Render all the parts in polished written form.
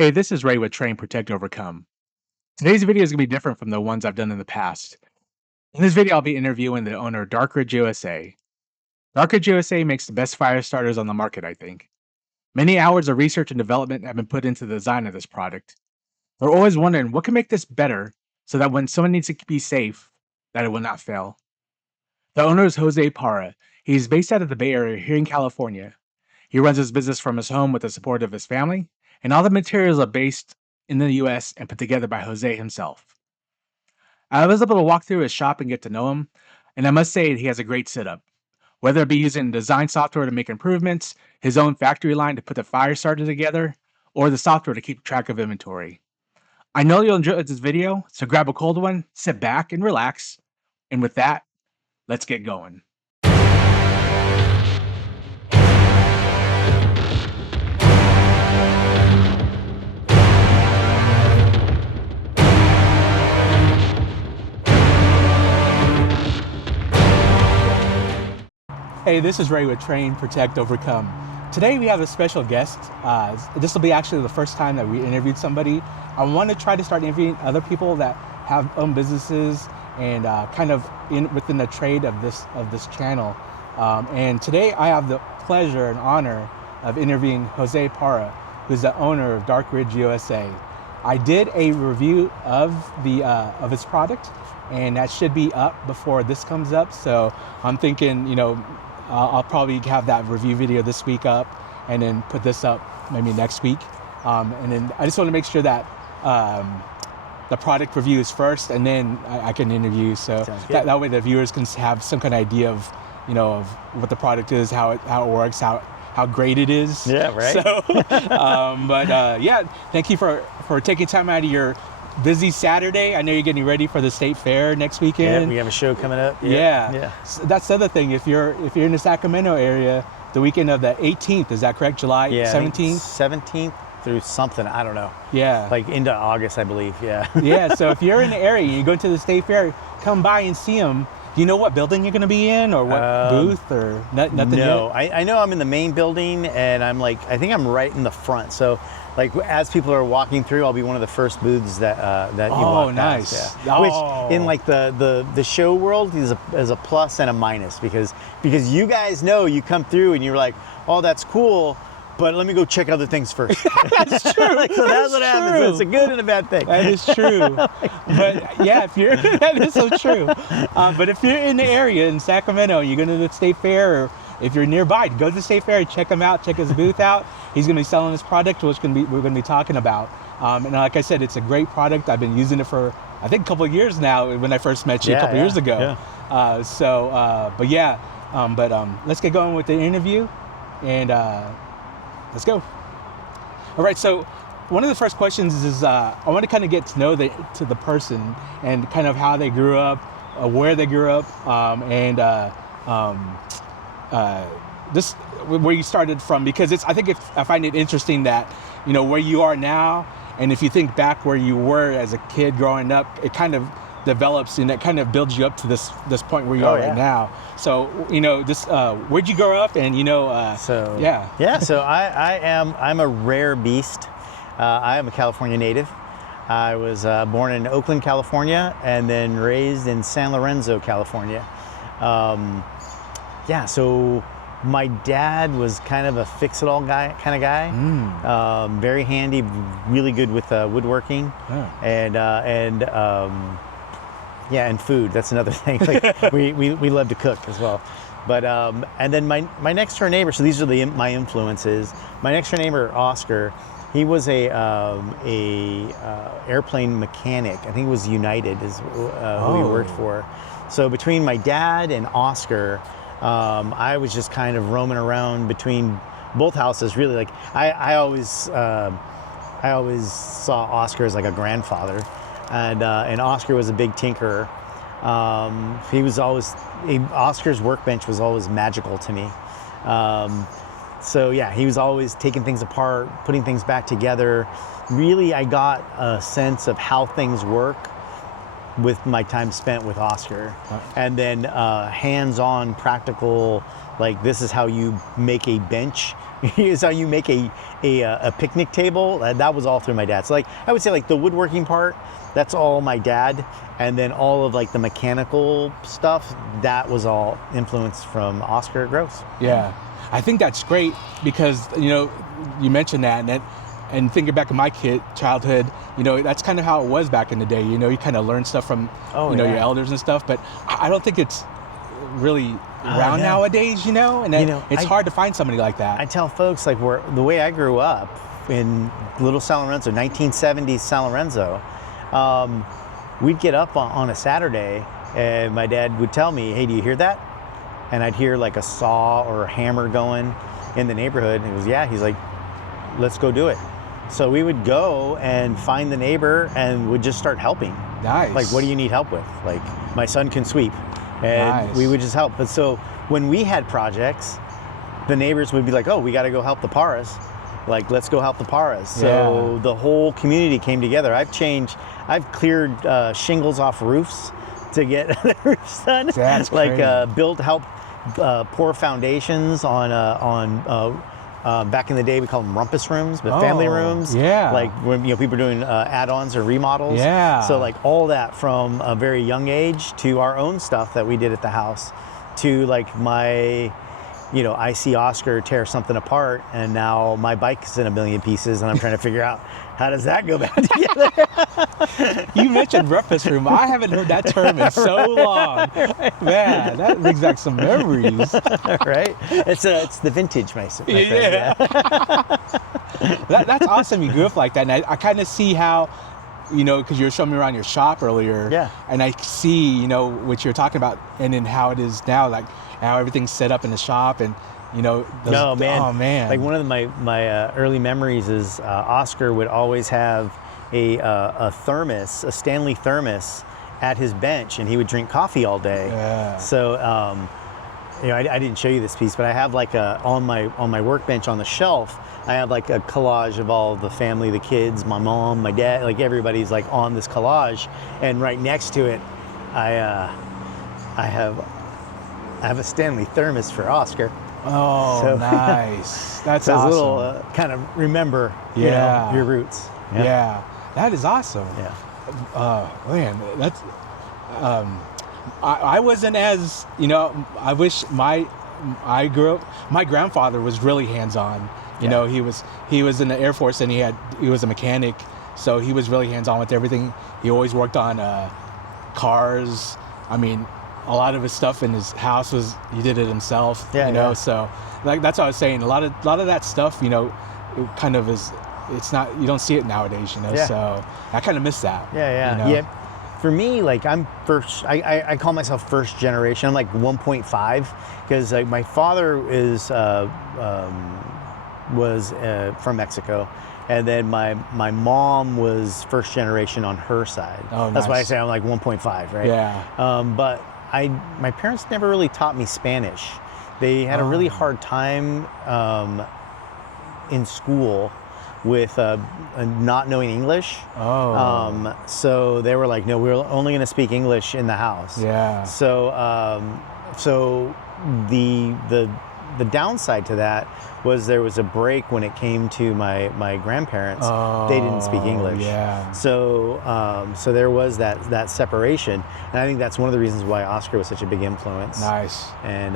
Hey, this is Ray with Train, Protect, Overcome. Today's video is going to be different from the ones I've done in the past. In this video, I'll be interviewing the owner of Dark Ridge USA. Dark Ridge USA makes the best fire starters on the market, I think. Many hours of research and development have been put into the design of this product. They're always wondering what can make this better so that when someone needs to be safe, that it will not fail. The owner is Jose Parra. He's based out of the Bay Area here in California. He runs his business from his home with the support of his family, and all the materials are based in the US and put together by Jose himself. I was able to walk through his shop and get to know him, and I must say he has a great setup. Whether it be using design software to make improvements, his own factory line to put the fire starter together, or the software to keep track of inventory. I know you'll enjoy this video, so grab a cold one, sit back and relax, and with that, let's get going. Hey, this is Ray with Train, Protect, Overcome. Today we have a special guest. This will be actually the first time that we interviewed somebody. I want to try to start interviewing other people that have own businesses and kind of within the trade of this channel. And today I have the pleasure and honor of interviewing Jose Parra, who's the owner of Dark Ridge USA. I did a review of of his product, and that should be up before this comes up. So I'm thinking, I'll probably have that review video this week up and then put this up maybe next week. And then I just want to make sure that the product review is first and then I can interview. So that way the viewers can have some kind of idea of, of what the product is, how it works, how great it is. Yeah, right. So, yeah, thank you for taking time out of your busy Saturday. I know you're getting ready for the state fair next weekend. Yeah, we have a show coming up. Yeah. So that's the other thing. If you're in the Sacramento area, the weekend of the 18th, is that correct? July 17th? 17th through something, I don't know. Yeah. Like into August, I believe. Yeah. Yeah. So if you're in the area, you go to the state fair, come by and see them. Do you know what building you're going to be in, or what booth, or nothing? No, yet? I know I'm in the main building, and I think I'm right in the front. So, like, as people are walking through, I'll be one of the first booths that you walk nice. past. Yeah. Which, in like the show world, is a plus and a minus because you guys know you come through and you're like, oh, that's cool. But let me go check other things first. That's true. So that's what happens. It's a good and a bad thing. That is true. But yeah, that is so true. But if you're in the area in Sacramento, you're going to the state fair, or if you're nearby, go to the state fair, check him out, check his booth out. He's going to be selling his product, which we're going to be talking about. And like I said, it's a great product. I've been using it for, I think, a couple of years now. When I first met you a couple of years ago. Yeah. Let's get going with the interview, and let's go. All right, so one of the first questions is I want to kind of get to know the person and kind of how they grew up, where they grew up, and this where you started from, because I find it interesting that where you are now, and if you think back where you were as a kid growing up, it kind of develops and it kind of builds you up to this point where you are right now. So where'd you grow up, and So I'm a rare beast. I am a California native. I was born in Oakland, California, and then raised in San Lorenzo, California. So my dad was kind of a fix-it-all kind of guy. Very handy, really good with woodworking, and food. That's another thing. Like we love to cook as well. But and then my next door neighbor. So these are my influences. My next door neighbor, Oscar. He was a airplane mechanic. I think it was United is who he worked for. So between my dad and Oscar, I was just kind of roaming around between both houses. Really, like I always saw Oscar as like a grandfather. And Oscar was a big tinkerer. Oscar's workbench was always magical to me. He was always taking things apart, putting things back together. Really, I got a sense of how things work with my time spent with Oscar. And then hands-on, practical, like this is how you make a bench is how you make a picnic table. That was all through my dad. So like I would say like the woodworking part, that's all my dad, and then all of like the mechanical stuff, that was all influenced from Oscar Gross. Yeah, I think that's great because you mentioned that, and thinking back to my childhood, that's kind of how it was back in the day. You kind of learn stuff from your elders and stuff, but I don't think it's really around nowadays, and it's hard to find somebody like that. I tell folks like the way I grew up in Little San Lorenzo, 1970s San Lorenzo, we'd get up on a Saturday and my dad would tell me, hey, do you hear that? And I'd hear like a saw or a hammer going in the neighborhood. And he goes, yeah. He's like, let's go do it. So we would go and find the neighbor and would just start helping. Nice. Like, what do you need help with? Like, my son can sweep. And Nice. we would just help. But so when we had projects, the neighbors would be like, oh, we got to go help the Parras. Like, let's go help the Parras. So the whole community came together. I've cleared shingles off roofs to get the roofs done. That's like great. help pour foundations on back in the day we called them rumpus rooms, but family rooms. Yeah. Like when people are doing add-ons or remodels. Yeah. So like all that from a very young age to our own stuff that we did at the house, to like I see Oscar tear something apart, and now my bike's in a million pieces, and I'm trying to figure out how does that go back together. You mentioned rumpus room. I haven't heard that term in so long. Right. Man, that brings back some memories. Right? It's the vintage, my friend. Yeah. That's awesome. You grew up like that, and I kind of see how, because you were showing me around your shop earlier. Yeah. And I see, what you're talking about, and then how it is now, like how everything's set up in the shop, and Oh man. Like one of my early memories is Oscar would always have a thermos, a Stanley thermos, at his bench, and he would drink coffee all day. Yeah. So I didn't show you this piece, but I have like on my workbench on the shelf, I have like a collage of all of the family, the kids, my mom, my dad, like everybody's like on this collage, and right next to it, I have a Stanley thermos for Oscar. Oh, so, nice. That's so awesome. It's a little kind of remember, your roots. Yeah. That is awesome. Yeah. Man, that's. I wasn't as I wish I grew up. My grandfather was really hands-on. He was in the Air Force, and he was a mechanic, so he was really hands-on with everything. He always worked on cars. I mean, a lot of his stuff in his house he did it himself. Yeah. So like that's what I was saying. A lot of that stuff, it kind of is. It's not, you don't see it nowadays. Yeah. So I kind of miss that. Yeah. For me, like I'm first. I call myself first generation. I'm like 1.5 because like my father was from Mexico, and then my mom was first generation on her side. Oh, that's nice. why I say I'm like 1.5, right? Yeah. But my parents never really taught me Spanish. They had a really hard time in school with not knowing English. Oh. So they were like, no, we're only going to speak English in the house. Yeah. So the downside to that was there was a break when it came to my grandparents. They didn't speak English. Yeah. So there was that separation, and I think that's one of the reasons why Oscar was such a big influence. Nice. And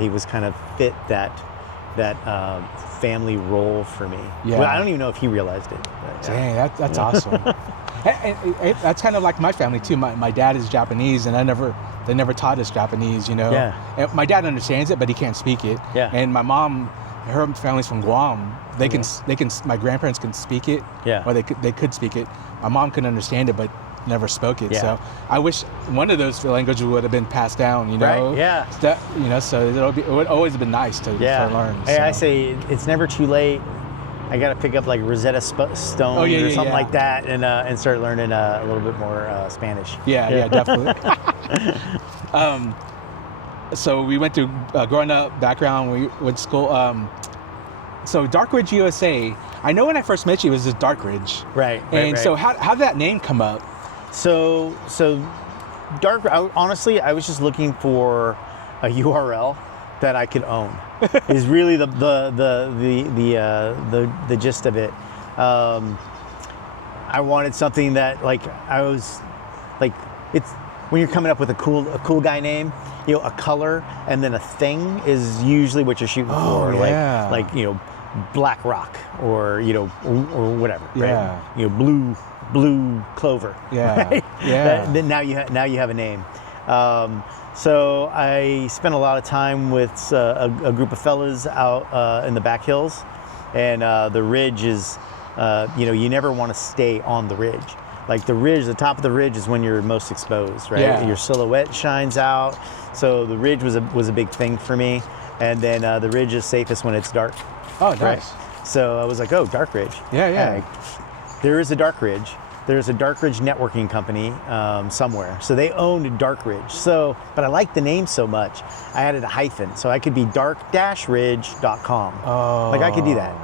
he was kind of fit that family role for me. Yeah. Well, I don't even know if he realized it. But, Dang, that's awesome. and that's kind of like my family too. My dad is Japanese, and they never taught us Japanese. Yeah. And my dad understands it, but he can't speak it. Yeah. And my mom, her family's from Guam. They can. My grandparents can speak it. Yeah. Or they could speak it. My mom couldn't understand it, but never spoke it. Yeah. So I wish one of those languages would have been passed down. Right. Yeah. So it would always have been nice to learn. Hey, so. I say it's never too late. I got to pick up like Rosetta Stone or something like that, and start learning a little bit more Spanish. Yeah, definitely. So we went to growing up background. We went to school. So Dark Ridge, USA. I know when I first met you, it was just Dark Ridge. Right. And so how did that name come up? So honestly, I was just looking for a URL that I could own. Is really the gist of it. I wanted something that it's when you're coming up with a cool guy name, a color and then a thing is usually what you're shooting for. Yeah. Like black rock or or whatever. Yeah. Right? Blue clover. Yeah. Right? Yeah. Then now you have a name. So I spent a lot of time with a group of fellas out in the back hills, and the ridge is, you never want to stay on the ridge. Like the top of the ridge is when you're most exposed, right? Yeah. Your silhouette shines out. So the ridge was a big thing for me, and then the ridge is safest when it's dark. Oh, nice. Right? So I was like, oh, dark ridge. Yeah. There is a dark ridge. There's a Dark Ridge networking company somewhere. So they owned Dark Ridge. But I liked the name so much, I added a hyphen. So I could be dark-ridge.com. Oh. Like I could do that.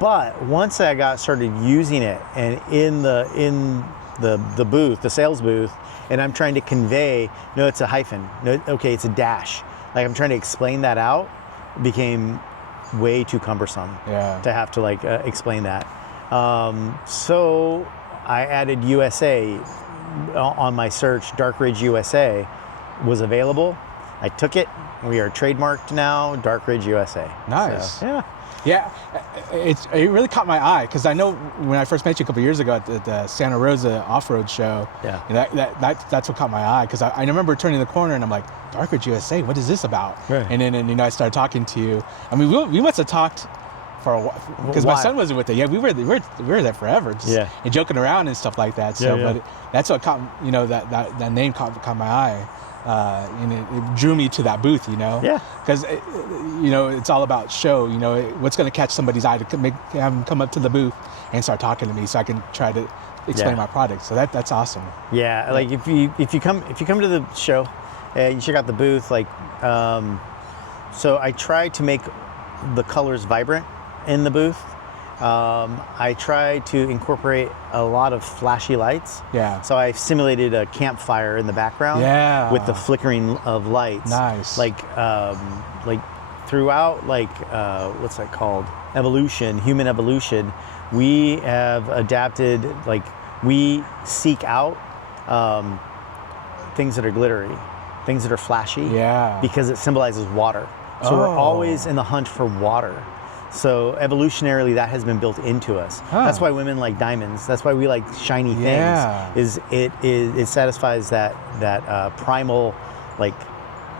But once I started using it and in the booth, the sales booth, and I'm trying to convey, no, it's a hyphen. No, okay, it's a dash. Like I'm trying to explain that out, it became way too cumbersome to have to explain that. So I added USA on my search. Dark Ridge USA was available. I took it. We are trademarked now, Dark Ridge USA. Nice. So, yeah. It really caught my eye because I know when I first met you a couple years ago at the Santa Rosa off-road show. Yeah. That's what caught my eye because I remember turning the corner and I'm like, Dark Ridge USA, what is this about? Right. And then I started talking to you. I mean, we must have talked for a while because my son wasn't with it. Yeah, we were there forever, just and joking around and stuff like that. So, but that's what caught that name caught my eye, and it drew me to that booth. Yeah. Because it's all about show. What's going to catch somebody's eye to have them come up to the booth and start talking to me, so I can try to explain my product. So that's awesome. Yeah, like if you come to the show, you check out the booth. So I try to make the colors vibrant in the booth. I try to incorporate a lot of flashy lights. Yeah. So I simulated a campfire in the background. Yeah. With the flickering of lights. Nice. Like throughout what's that called? Human evolution. We have adapted. We seek out things that are glittery, things that are flashy. Yeah. Because it symbolizes water. So we're always in the hunt for water. So evolutionarily, that has been built into us. That's why women like diamonds. That's why we like shiny things. Yeah. It satisfies that primal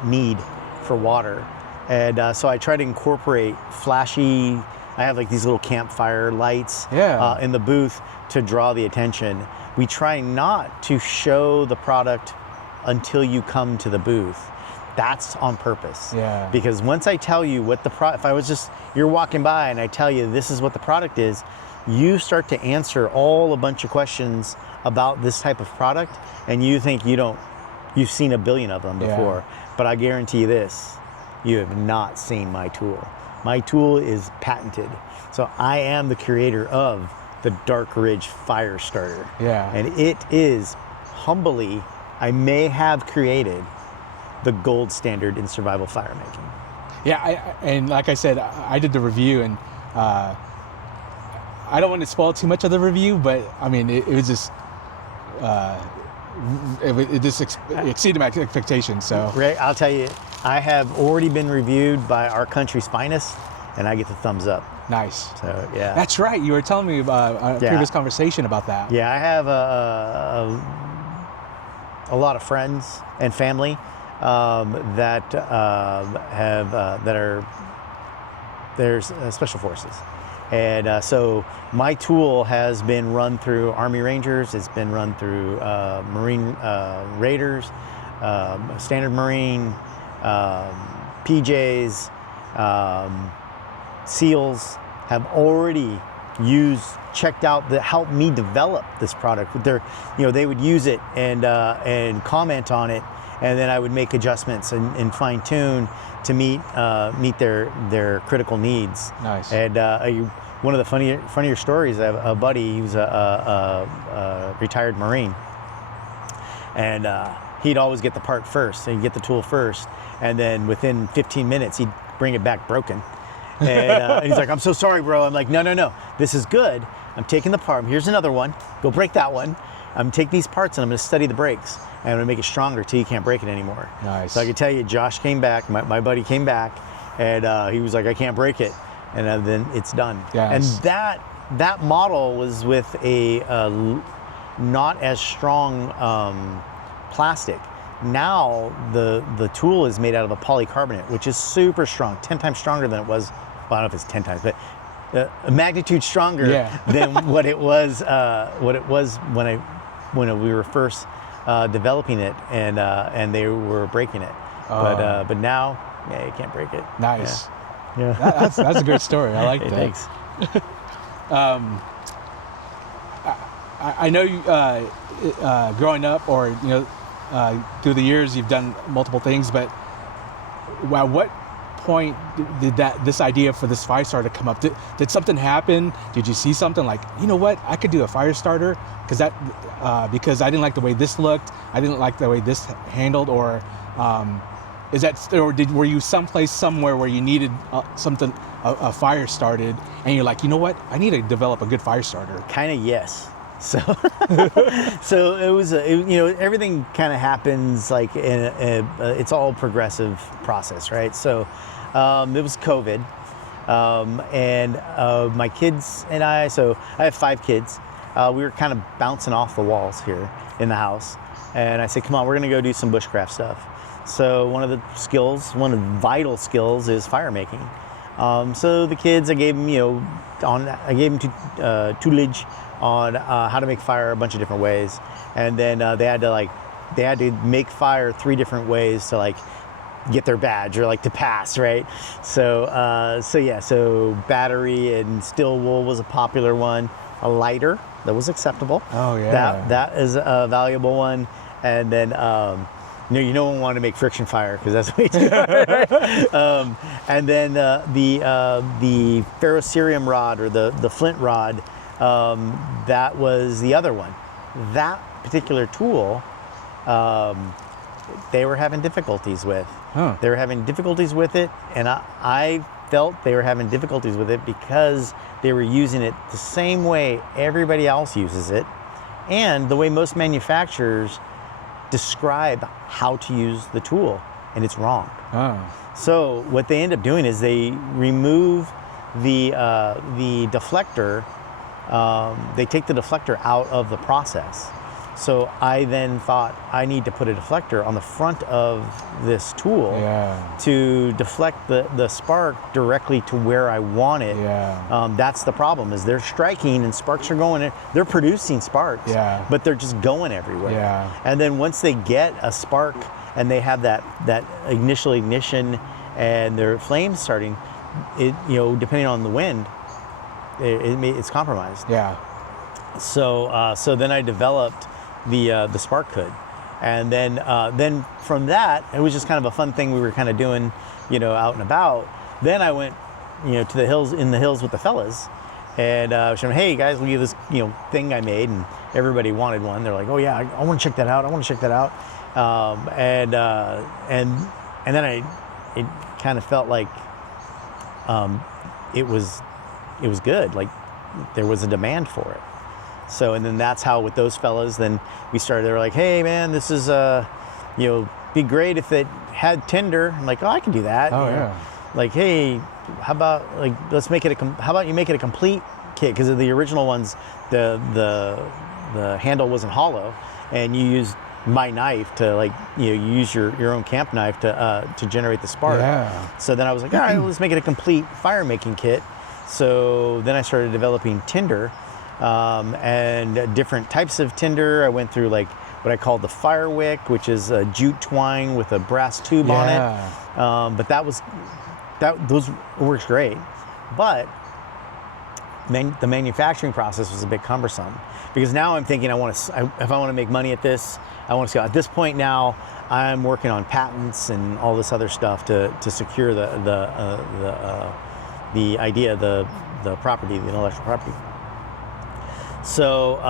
need for water, and so I try to incorporate flashy. I have these little campfire lights in the booth to draw the attention. We try not to show the product until you come to the booth. That's on purpose. Yeah. Because once I tell you what the product, you're walking by and I tell you this is what the product is, you start to answer a bunch of questions about this type of product, and you think you've seen a billion of them before. But I guarantee you this, you have not seen my tool. My tool is patented. So I am the creator of the Dark Ridge Fire Starter. Yeah. And it is, humbly, I may have created the gold standard in survival fire making. Yeah, and like I said, I did the review, and I don't want to spoil too much of the review, but I mean, it was just it just exceeded my expectations. So, Ray, I'll tell you, I have already been reviewed by our country's finest, and I get the thumbs up. Nice. So yeah, that's right. You were telling me about a previous conversation about that. Yeah, I have a lot of friends and family that there's special forces, and so my tool has been run through Army Rangers. It's been run through Marine Raiders, Standard Marine, PJs, SEALs have already checked out that helped me develop this product. They would use it and comment on it, and then I would make adjustments and fine tune to meet their critical needs. Nice. And one of the funnier stories, I have a buddy. He was a retired Marine, and he'd always get the part first. So he'd get the tool first, and then within 15 minutes, he'd bring it back broken. And he's like, I'm so sorry, bro. I'm like, no, this is good. I'm taking the part. Here's another one. Go break that one. I'm taking these parts and I'm going to study the brakes. And I'm going to make it stronger till you can't break it anymore. Nice. So I can tell you, Josh came back, my buddy came back, and he was like, I can't break it. And then it's done. Yes. And that model was with a not as strong plastic. Now the tool is made out of a polycarbonate, which is super strong, 10 times stronger than it was. Well, I don't know if it's 10 times, but a magnitude stronger than what it was when we were first developing it, and they were breaking it. But now, you can't break it. Nice. Yeah. That's a good story. I like that. Thanks. I know you growing up, or through the years, you've done multiple things. But at what point did this idea for this fire starter come up? Did something happen? Did you see something like, you know what, I could do a fire starter because I didn't like the way this looked, I didn't like the way this handled, or were you someplace somewhere where you needed a fire started, and you're like, you know what, I need to develop a good fire starter? Kind of, yes. So, so it was, everything kind of happens like it's all progressive process, right? So, it was COVID, and my kids and I. So I have 5 kids. We were kind of bouncing off the walls here in the house, and I said, "Come on, we're gonna go do some bushcraft stuff." So one of the vital skills is fire making. So the kids, I gave them, tutelage on how to make fire a bunch of different ways, and then they had to make fire 3 different ways to get their badge or to pass, right? So battery and steel wool was a popular one. A lighter that was acceptable. Oh yeah. That is a valuable one, and then. You don't want to make friction fire because that's way too hard. Right? And then the ferrocerium rod, or the flint rod, that was the other one. That particular tool, they were having difficulties with. Huh. They were having difficulties with it, and I felt they were having difficulties with it because they were using it the same way everybody else uses it, and the way most manufacturers describe how to use the tool, and it's wrong. Oh. So what they end up doing is they remove the deflector. They take the deflector out of the process. So I then thought, I need to put a deflector on the front of this tool to deflect the spark directly to where I want it. Yeah. That's the problem, is they're striking and sparks are going in. They're producing sparks, but they're just going everywhere. Yeah. And then once they get a spark and they have that initial ignition and their flames starting, depending on the wind, it's compromised. Yeah. So then I developed the spark hood, and then from that, it was just kind of a fun thing we were kind of doing, out and about. Then I went, to the hills with the fellas, and showed them, hey guys, look at this, thing I made, and everybody wanted one. They're like, oh yeah, I want to check that out. And then it kind of felt like it was good, like there was a demand for it. So, and then that's how with those fellas, then we started, they were like, hey man, this is, be great if it had tinder. I'm like, oh, I can do that. Oh yeah. Like, hey, how about how about you make it a complete kit? Because of the original ones, the handle wasn't hollow, and you used my knife to you use your own camp knife to generate the spark. Yeah. So then I was like, all right, let's make it a complete fire making kit. So then I started developing tinder. And different types of tinder. I went through what I call the fire wick, which is a jute twine with a brass tube on it. But those works great. But the manufacturing process was a bit cumbersome, because now I'm thinking if I want to make money at this, I want to scale. At this point now, I'm working on patents and all this other stuff to secure the idea, the property, the intellectual property. So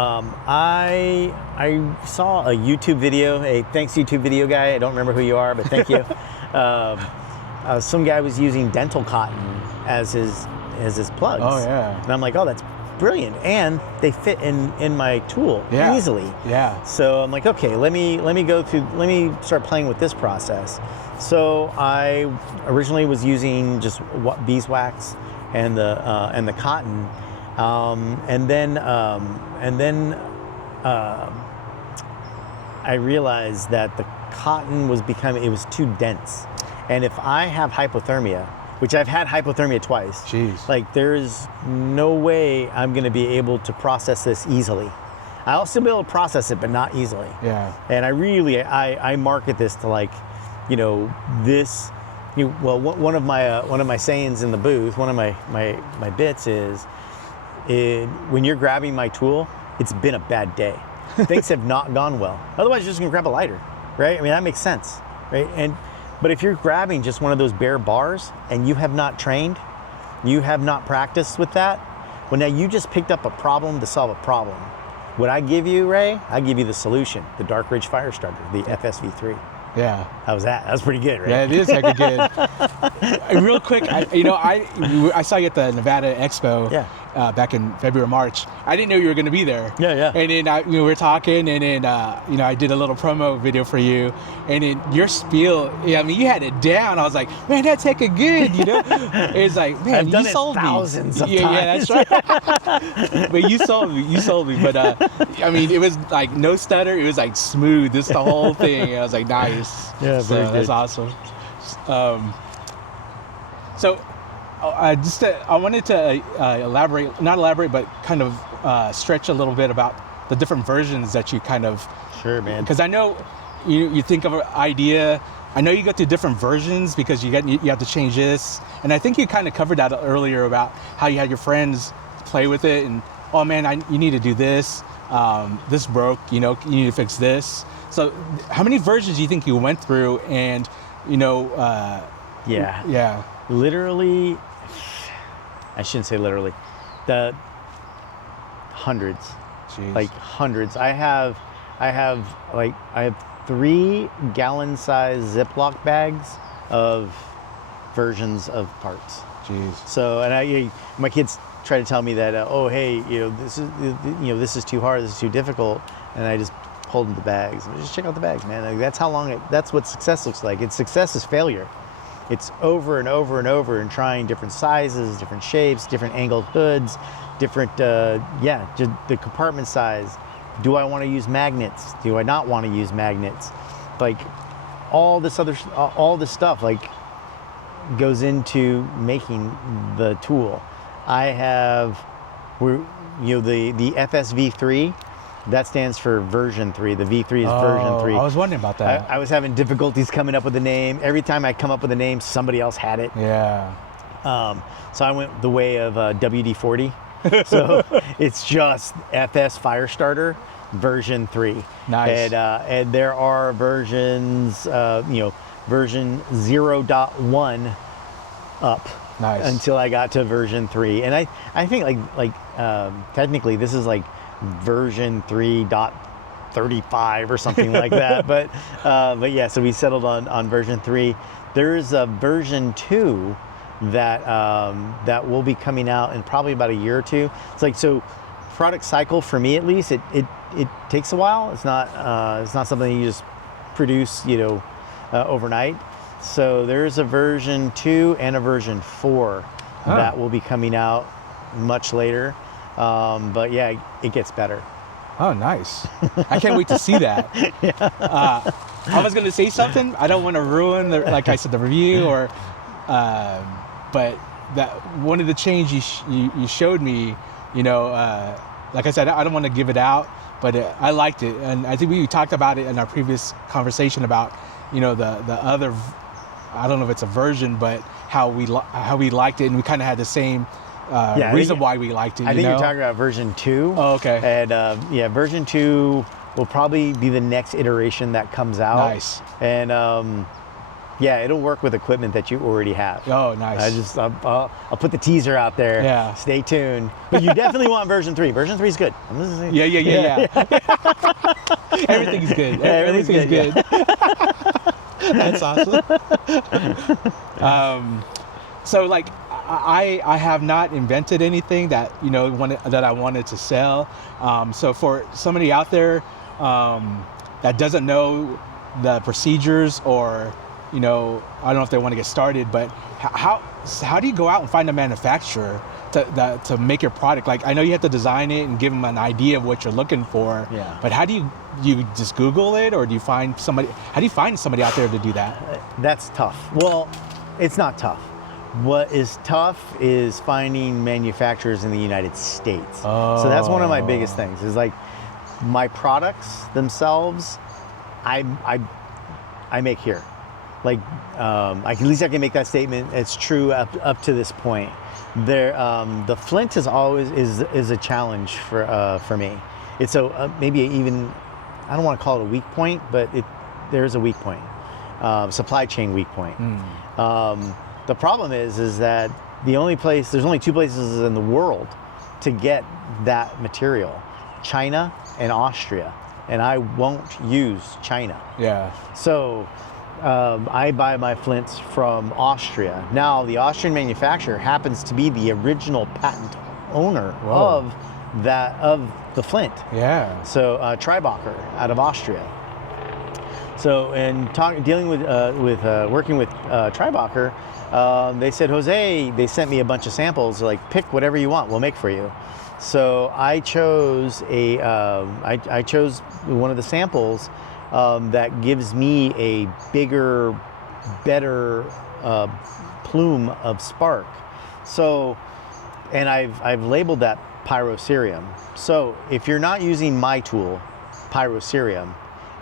I saw a YouTube video. Hey, thanks YouTube video guy. I don't remember who you are, but thank you. Some guy was using dental cotton as his plugs. Oh yeah. And I'm like, oh, that's brilliant, and they fit in my tool easily. Yeah. So I'm like, okay, let me start playing with this process. So I originally was using just beeswax and the cotton, and then I realized that the cotton was too dense, and if I have hypothermia, which I've had hypothermia twice. Jeez. Like, there's no way I'm going to be able to process this easily. I'll still be able to process it, but not easily. Yeah. And I market this to, like, this. One of my sayings in the booth, one of my bits is, when you're grabbing my tool, it's been a bad day. Things have not gone well. Otherwise, you're just going to grab a lighter, right? I mean, that makes sense, right? But if you're grabbing just one of those bare bars and you have not trained, you have not practiced with that, well, now you just picked up a problem to solve a problem. What I give you, Ray, I give you the solution, the Dark Ridge Fire Starter, the FSV3. Yeah. How was that? That was pretty good, right? Yeah, it is heck of good. Real quick, I saw you at the Nevada Expo back in February, March. I didn't know you were going to be there. Yeah. And then we were talking, and then I did a little promo video for you, and then your spiel. Yeah, I mean, you had it down. I was like, man, that's heck of good. It's like, man, I've done you it sold me. thousands of Yeah, times. that's right. But you sold me. But I mean, it was like no stutter. It was like smooth. This the whole thing. And I was like, nice. Yeah, very good. That's awesome. So I wanted to not elaborate, but kind of stretch a little bit about the different versions that you kind of. Sure, man. Because I know you think of an idea. I know you go through different versions because you have to change this, and I think you kind of covered that earlier about how you had your friends play with it, and oh man, you need to do this. This broke. You need to fix this. So, how many versions do you think you went through? And Yeah. Literally, I shouldn't say literally. The hundreds. Jeez. Like hundreds. I have 3 gallon-sized Ziploc bags of versions of parts. Jeez. So, and my kids try to tell me that, oh, hey, this is too hard, this is too difficult, and I just hold them the bags. Just check out the bags, man. Like, that's what success looks like. Success is failure. It's over and over and over and trying different sizes, different shapes, different angled hoods, different, just the compartment size. Do I want to use magnets? Do I not want to use magnets? Like, all this stuff, like, goes into making the tool. I have, the FSV3, that stands for version 3. The V3 is version 3. I was wondering about that. I was having difficulties coming up with the name. Every time I come up with a name, somebody else had it. Yeah. So I went the way of WD-40. So it's just FS Firestarter version 3. Nice. And there are versions, version 0.1 up. Nice. Until I got to version 3. And I think technically this is like version 3.35 or something like that. But yeah, so we settled on version 3. There's a version 2 that will be coming out in probably about a year or two. It's like, so product cycle for me, at least, it takes a while. It's not something you just produce overnight. So there's a version 2 and a version 4 that will be coming out much later. But yeah, it gets better. Oh, nice. I can't wait to see that. I was going to say something. I don't want to ruin the review but that one of the changes you showed me, like I said, I don't want to give it out, but I liked it. And I think we talked about it in our previous conversation about, the other, I don't know if it's a version, but how we liked it, and we kind of had the same reason why we liked it. I think you're talking about version 2. Oh, okay. And version 2 will probably be the next iteration that comes out. Nice. And Yeah, it'll work with equipment that you already have. Oh, nice. I'll put the teaser out there. Yeah. Stay tuned. But you definitely want version 3. Version 3 is good. Yeah. Everything's good. Yeah, everything's good. That's awesome. So like, I have not invented anything that that I wanted to sell. So for somebody out there that doesn't know the procedures, or I don't know if they want to get started, but how do you go out and find a manufacturer to make your product? Like, I know you have to design it and give them an idea of what you're looking for. Yeah. But how do you just Google it, or do you find somebody? How do you find somebody out there to do that? That's tough. Well, it's not tough. What is tough is finding manufacturers in the United States. Oh. So that's one of my biggest things. Is like my products themselves, I make here. Like, at least I can make that statement. It's true up to this point. The flint is always is a challenge for me. It's maybe even, I don't want to call it a weak point, but there's a weak point, supply chain weak point. The problem is that there's only 2 places in the world to get that material, China and Austria, and I won't use China. Yeah. So I buy my flints from Austria. Now, the Austrian manufacturer happens to be the original patent owner of the flint. Yeah. So Treibacher out of Austria. So working with Treibacher, they said, Jose, they sent me a bunch of samples. Like, pick whatever you want, we'll make for you. So I chose I chose one of the samples that gives me a bigger, better plume of spark. So, and I've labeled that pyrocerium. So if you're not using my tool, pyrocerium,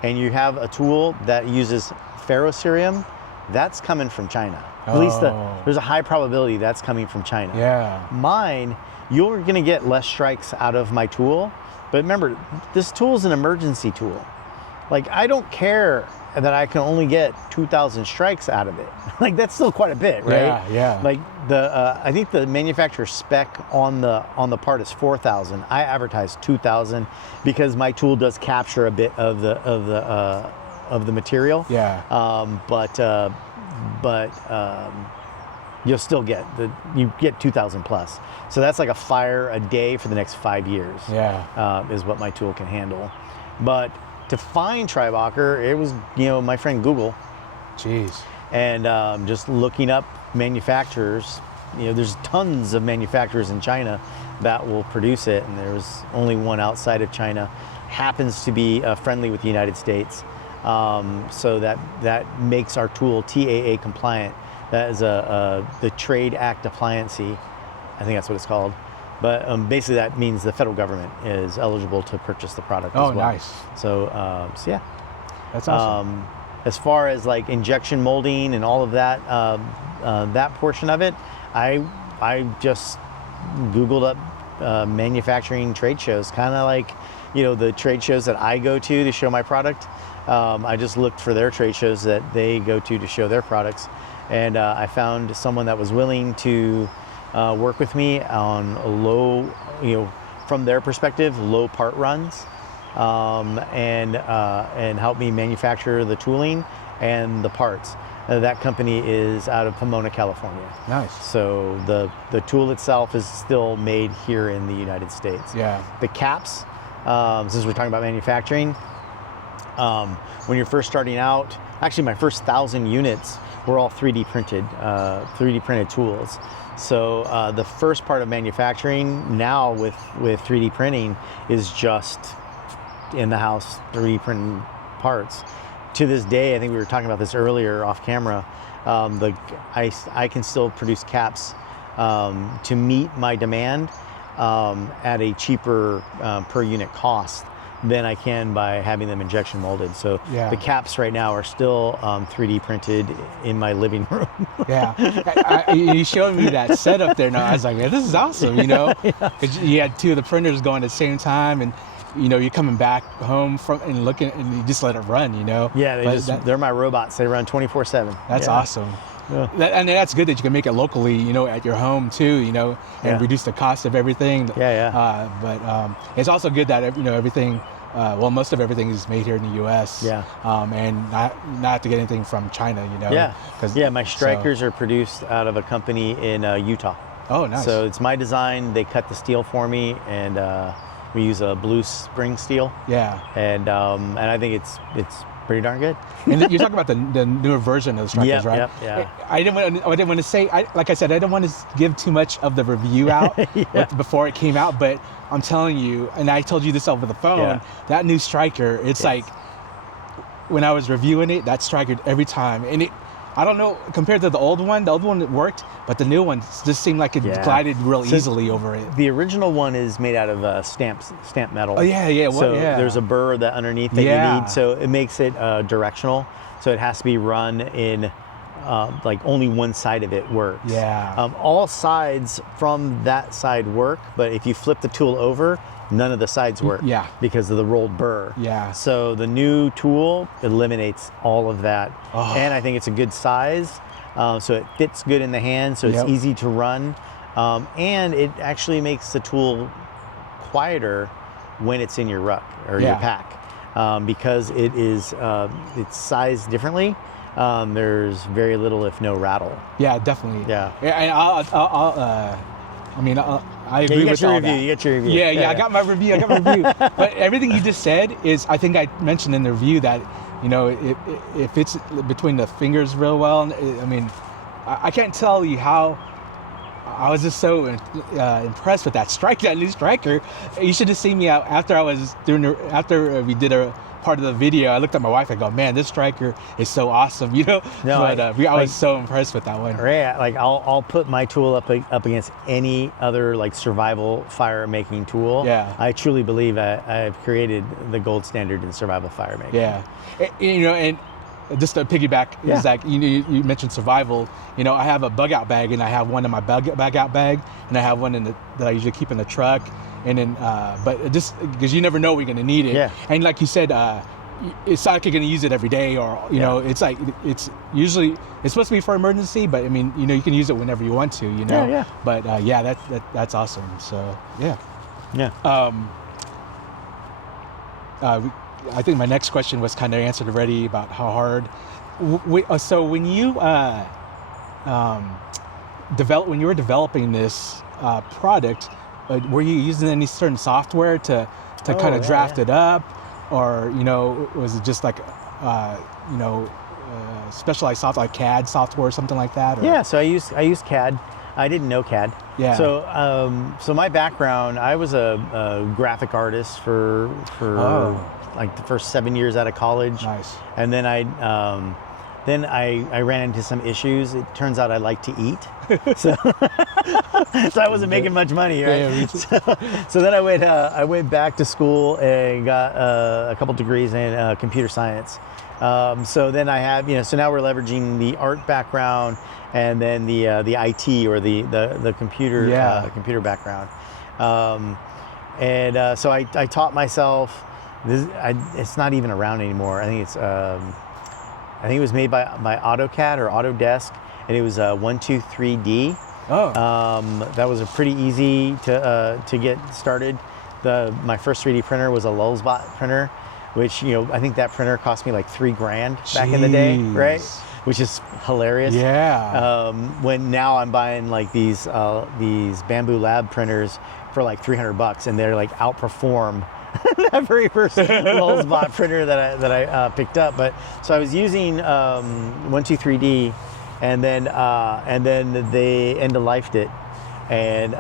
and you have a tool that uses ferrocerium, that's coming from China. At least there's a high probability that's coming from China. Yeah. Mine, you're gonna get less strikes out of my tool, but remember, this tool is an emergency tool. Like, I don't care that I can only get 2,000 strikes out of it. Like, that's still quite a bit, right? Yeah. Like I think the manufacturer spec on the part is 4,000. I advertise 2,000 because my tool does capture a bit of the material. Yeah. But you'll still get 2,000 plus. So that's like a fire a day for the next 5 years. Yeah. Is what my tool can handle. But to find Treibacher, it was my friend Google. Jeez. And just looking up manufacturers. There's tons of manufacturers in China that will produce it, and there's only one outside of China. Happens to be friendly with the United States. So that makes our tool TAA compliant. That is the Trade Act Appliancy. I think that's what it's called. But basically that means the federal government is eligible to purchase the product as well. Oh, nice. So yeah. That's awesome. As far as like injection molding and all of that, that portion of it, I just Googled up manufacturing trade shows, kind of like, the trade shows that I go to show my product. I just looked for their trade shows that they go to show their products. And I found someone that was willing to work with me on a low, from their perspective, low part runs, and help me manufacture the tooling and the parts. That company is out of Pomona, California. Nice. So the tool itself is still made here in the United States. Yeah. The caps, since we're talking about manufacturing, when you're first starting out, actually my first 1,000 units were all 3D printed tools. So the first part of manufacturing now with 3D printing is just in the house 3D printing parts. To this day, I think we were talking about this earlier off camera, I can still produce caps to meet my demand at a cheaper per unit cost than I can by having them injection molded. So yeah. The caps right now are still 3D printed in my living room. Yeah, you showed me that setup there. Now I was like, man, this is awesome, Because you had two of the printers going at the same time, and you're coming back home from and looking, and you just let it run, Yeah, they're my robots. They run 24/7. That's awesome. Yeah. And that's good that you can make it locally, at your home too, and reduce the cost of everything. But it's also good that everything, most of everything is made here in the U.S. Yeah. And not have to get anything from China, Yeah. My strikers are produced out of a company in Utah. Oh, nice. So it's my design. They cut the steel for me, and we use a blue spring steel. Yeah. And I think it's pretty darn good. And you're talking about the newer version of the strikers, right? Yeah. I didn't want to say, like I said, I didn't want to give too much of the review out before it came out, but I'm telling you, and I told you this over the phone, that new striker, it's like, when I was reviewing it, that striker every time, and I don't know, compared to the old one worked, but the new one just seemed like it glided real easily over it. The original one is made out of stamped metal. Oh, yeah. So there's a burr that underneath that you need, so it makes it directional. So it has to be run in, like only one side of it works. Yeah. All sides from that side work, but if you flip the tool over, none of the sides work. Yeah. Because of the rolled burr. Yeah. So the new tool eliminates all of that. Oh. And I think it's a good size. So it fits good in the hand, so it's easy to run. And it actually makes the tool quieter when it's in your ruck or your pack. Because it's sized differently. There's very little, if no, rattle. Yeah, definitely. Yeah. And I agree with all that. You get your review. Yeah, I got my review. But everything you just said is, I think I mentioned in the review that, it fits between the fingers real well. I can't tell you how I was just so impressed with that new striker. You should have seen me out after we did a part of the video. I looked at my wife and go, man, this striker is so awesome, No, I was so impressed with that one. Right, like I'll put my tool up against any other like survival fire making tool. Yeah, I truly believe I've created the gold standard in survival fire making. Yeah, and just to piggyback, is that you mentioned survival. I have a bug out bag, and I have one in my bug out bag, and I have one that I usually keep in the truck. And then, but just because you never know when you're gonna need it. Yeah. And like you said, it's not like you're gonna use it every day, or it's like it's supposed to be for emergency, but you can use it whenever you want to. Yeah. But that's awesome. So yeah. I think my next question was kind of answered already about how hard. So when you when you were developing this product, were you using any certain software to kind of draft it up, or was it just like specialized software like CAD software or something like that? Or? Yeah, so I used CAD. I didn't know CAD. Yeah. So my background, I was a graphic artist for like the first 7 years out of college. Nice. And then I ran into some issues. It turns out I like to eat, so I wasn't making much money, right? Yeah, so then I went back to school and got a couple degrees in computer science. So then I have, so now we're leveraging the art background and then the IT or the computer computer background. So I taught myself. It's not even around anymore. I think it was made by AutoCAD or Autodesk, and it was 123D. Oh. That was a pretty easy to get started. My first 3D printer was a Lulzbot printer, which I think that printer cost me like $3,000 back in the day, right? Which is hilarious. Yeah. When now I'm buying like these Bamboo Lab printers for like $300, and they're like outperform that very first Lulzbot printer that I picked up. But so I was using 123D, and then they end of lifed it, and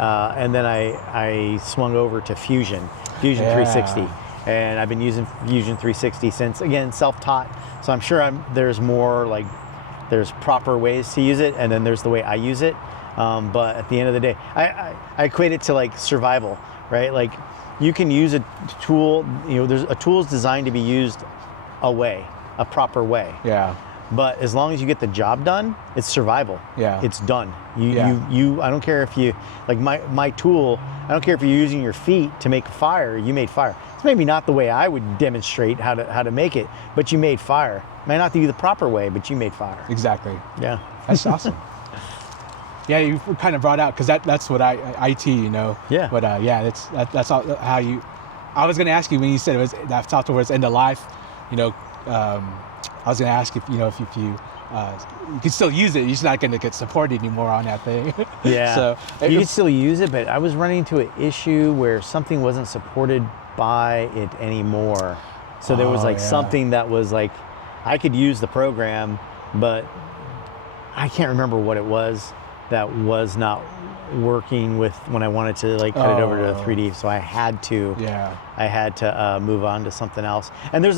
then I swung over to Fusion 360, and I've been using Fusion 360 since. Again, self-taught, so I'm sure there's proper ways to use it, and then there's the way I use it. But at the end of the day, I equate it to like survival, right? Like, you can use a tool, there's a tool is designed to be used a proper way. Yeah. But as long as you get the job done, it's survival. Yeah. It's done. Yeah. You I don't care if you, like my tool, I don't care if you're using your feet to make a fire, you made fire. It's maybe not the way I would demonstrate how to make it, but you made fire. Might not be the proper way, but you made fire. Exactly. Yeah. That's awesome. Yeah, you kind of brought out, because that's what IT, you know. Yeah. But yeah, that's all, how you. I was going to ask you when you said it was that software was end of life, you know. I was going to ask if you know if you can still use it. You're just not going to get supported anymore on that thing. Yeah. So you can still use it, but I was running into an issue where something wasn't supported by it anymore. So there was like something that was like, I could use the program, but I can't remember what it was that was not working with when I wanted to like cut it over to 3D. So I had to move on to something else. And there's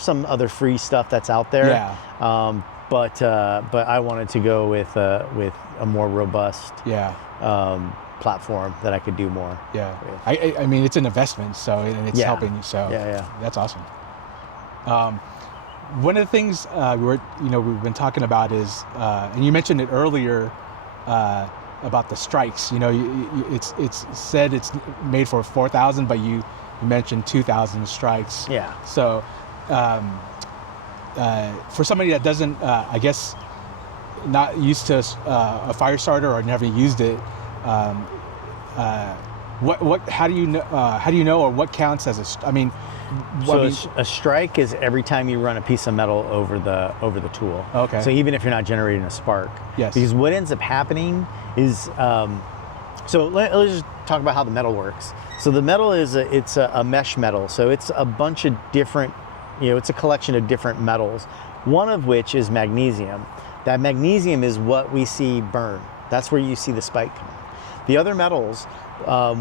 some other free stuff that's out there. Yeah. But I wanted to go with a more robust platform that I could do more. Yeah. With. I mean, it's an investment, so, and it's helping you. So yeah, that's awesome. One of the things we've been talking about is, and you mentioned it earlier, about the strikes. You know, it's said it's made for 4,000, but you mentioned 2,000 strikes. Yeah. So for somebody that doesn't, I guess, not used to a fire starter or never used it, how do you know, or what counts as a strike is every time you run a piece of metal over the tool. Okay. So even if you're not generating a spark. Yes. Because what ends up happening is, so let's just talk about how the metal works. So the metal is a mesh metal. So it's a bunch of different, it's a collection of different metals. One of which is magnesium. That magnesium is what we see burn. That's where you see the spike come. The other metals,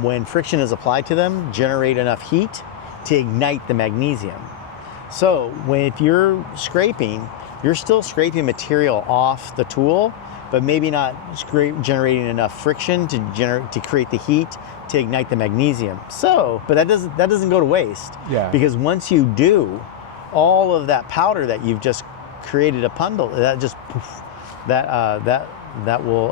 when friction is applied to them, generate enough heat to ignite the magnesium. So if you're scraping, you're still scraping material off the tool, but maybe not generating enough friction to create the heat to ignite the magnesium. So, but that doesn't go to waste. Yeah. Because once you do, all of that powder that you've just created a bundle, that just poof, that will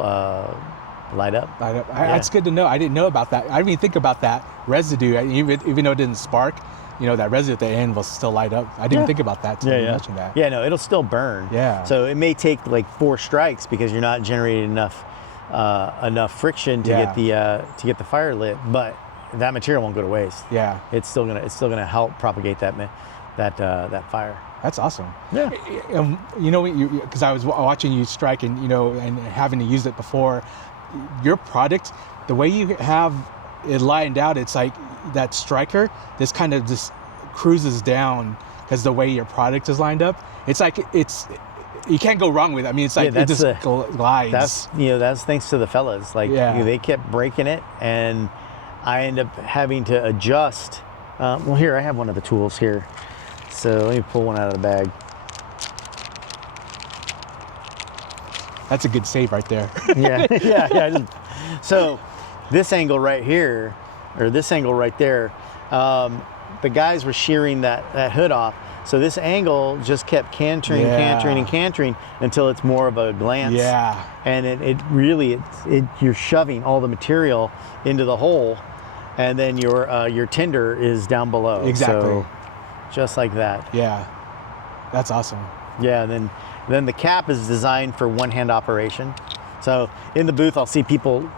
light up. That's good to know. I didn't know about that. I didn't even think about that residue. Even though it didn't spark, that residue at the end will still light up. I didn't think about that until you mentioned that. Yeah, no, it'll still burn. Yeah. So it may take like 4 strikes because you're not generating enough friction to get the fire lit, but that material won't go to waste. Yeah. It's still gonna help propagate that fire. That's awesome. Yeah. Because I was watching you strike and having to use it before. Your product, the way you have it lined out, it's like that striker, this kind of just cruises down because the way your product is lined up. It's like you can't go wrong with it. I mean, it's like it just glides. That's thanks to the fellas. Like they kept breaking it, and I end up having to adjust. Well, here I have one of the tools here. So let me pull one out of the bag. That's a good save right there. yeah. So this angle right here, or this angle right there, the guys were shearing that hood off. So this angle just kept cantering until it's more of a glance. Yeah. And it really you're shoving all the material into the hole, and then your tinder is down below. Exactly. So, just like that. Yeah. That's awesome. Yeah, and then the cap is designed for one-hand operation. So in the booth, I'll see people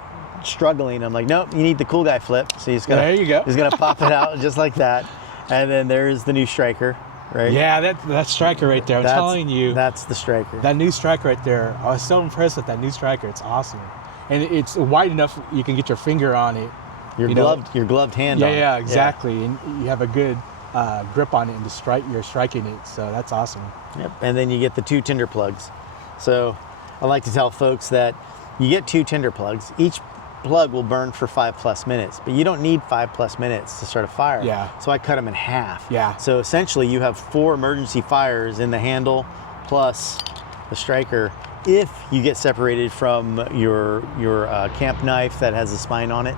struggling. I'm like, nope, you need the cool guy flip. So there you go. He's gonna pop it out just like that. And then there's the new striker, right? Yeah, that striker right there. I'm telling you. That's the striker. That new striker right there. I was so impressed with that new striker. It's awesome. And it's wide enough you can get your finger on it. Your gloved hand on it. Yeah, exactly. Yeah. And you have a good grip on it, and you're striking it. So that's awesome. Yep. And then you get the 2 tinder plugs. So I like to tell folks that you get 2 tinder plugs. Each plug will burn for 5+ minutes, but you don't need 5+ minutes to start a fire. Yeah. So I cut them in half. Yeah. So essentially you have 4 emergency fires in the handle plus the striker if you get separated from your camp knife that has a spine on it.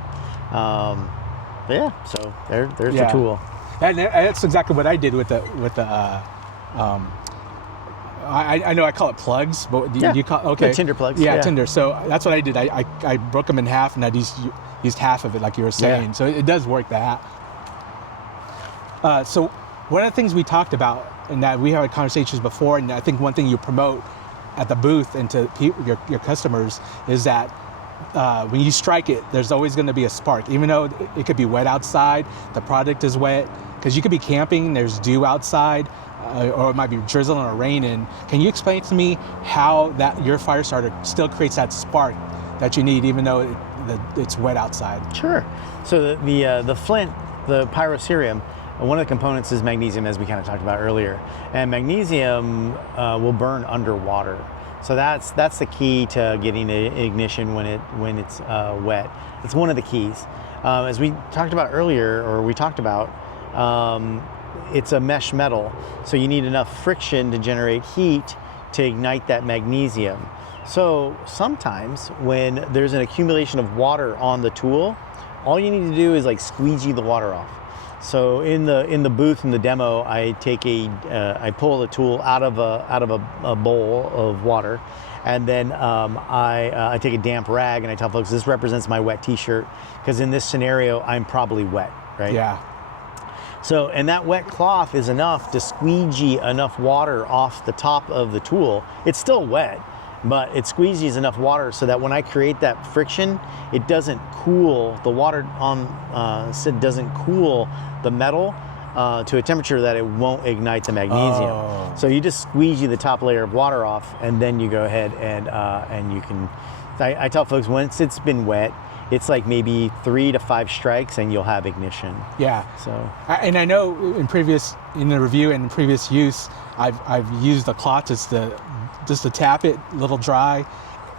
So there's the tool. And that's exactly what I did with the I know I call it plugs, but do you call The tinder plugs. Yeah, tinder. So that's what I did. I broke them in half, and I used half of it, like you were saying. Yeah. So it does work that. So one of the things we talked about, and that we had conversations before, and I think one thing you promote at the booth and to your customers is that when you strike it, there's always going to be a spark, even though it could be wet outside, the product is wet, because you could be camping, there's dew outside, or it might be drizzling or raining. Can you explain to me how that your fire starter still creates that spark that you need, even though it's wet outside? Sure. So the flint, the pyrocerium, one of the components is magnesium, as we kind of talked about earlier, and magnesium will burn underwater. So that's the key to getting ignition when it's wet. It's one of the keys. As we talked about earlier, it's a mesh metal, so you need enough friction to generate heat to ignite that magnesium. So sometimes when there's an accumulation of water on the tool, all you need to do is like squeegee the water off. So in the booth, in the demo, I pull the tool out of a bowl of water, and then I take a damp rag and I tell folks this represents my wet T-shirt, because in this scenario I'm probably wet, right? Yeah. So, and that wet cloth is enough to squeegee enough water off the top of the tool. It's still wet, but it squeegees enough water so that when I create that friction, it doesn't cool, the water on doesn't cool the metal to a temperature that it won't ignite the magnesium. Oh. So you just squeegee the top layer of water off, and then you go ahead and you can, I tell folks, once it's been wet, it's like maybe 3 to 5 strikes and you'll have ignition. Yeah. So. And I know in the review and previous use, I've used the cloth just to tap it a little dry,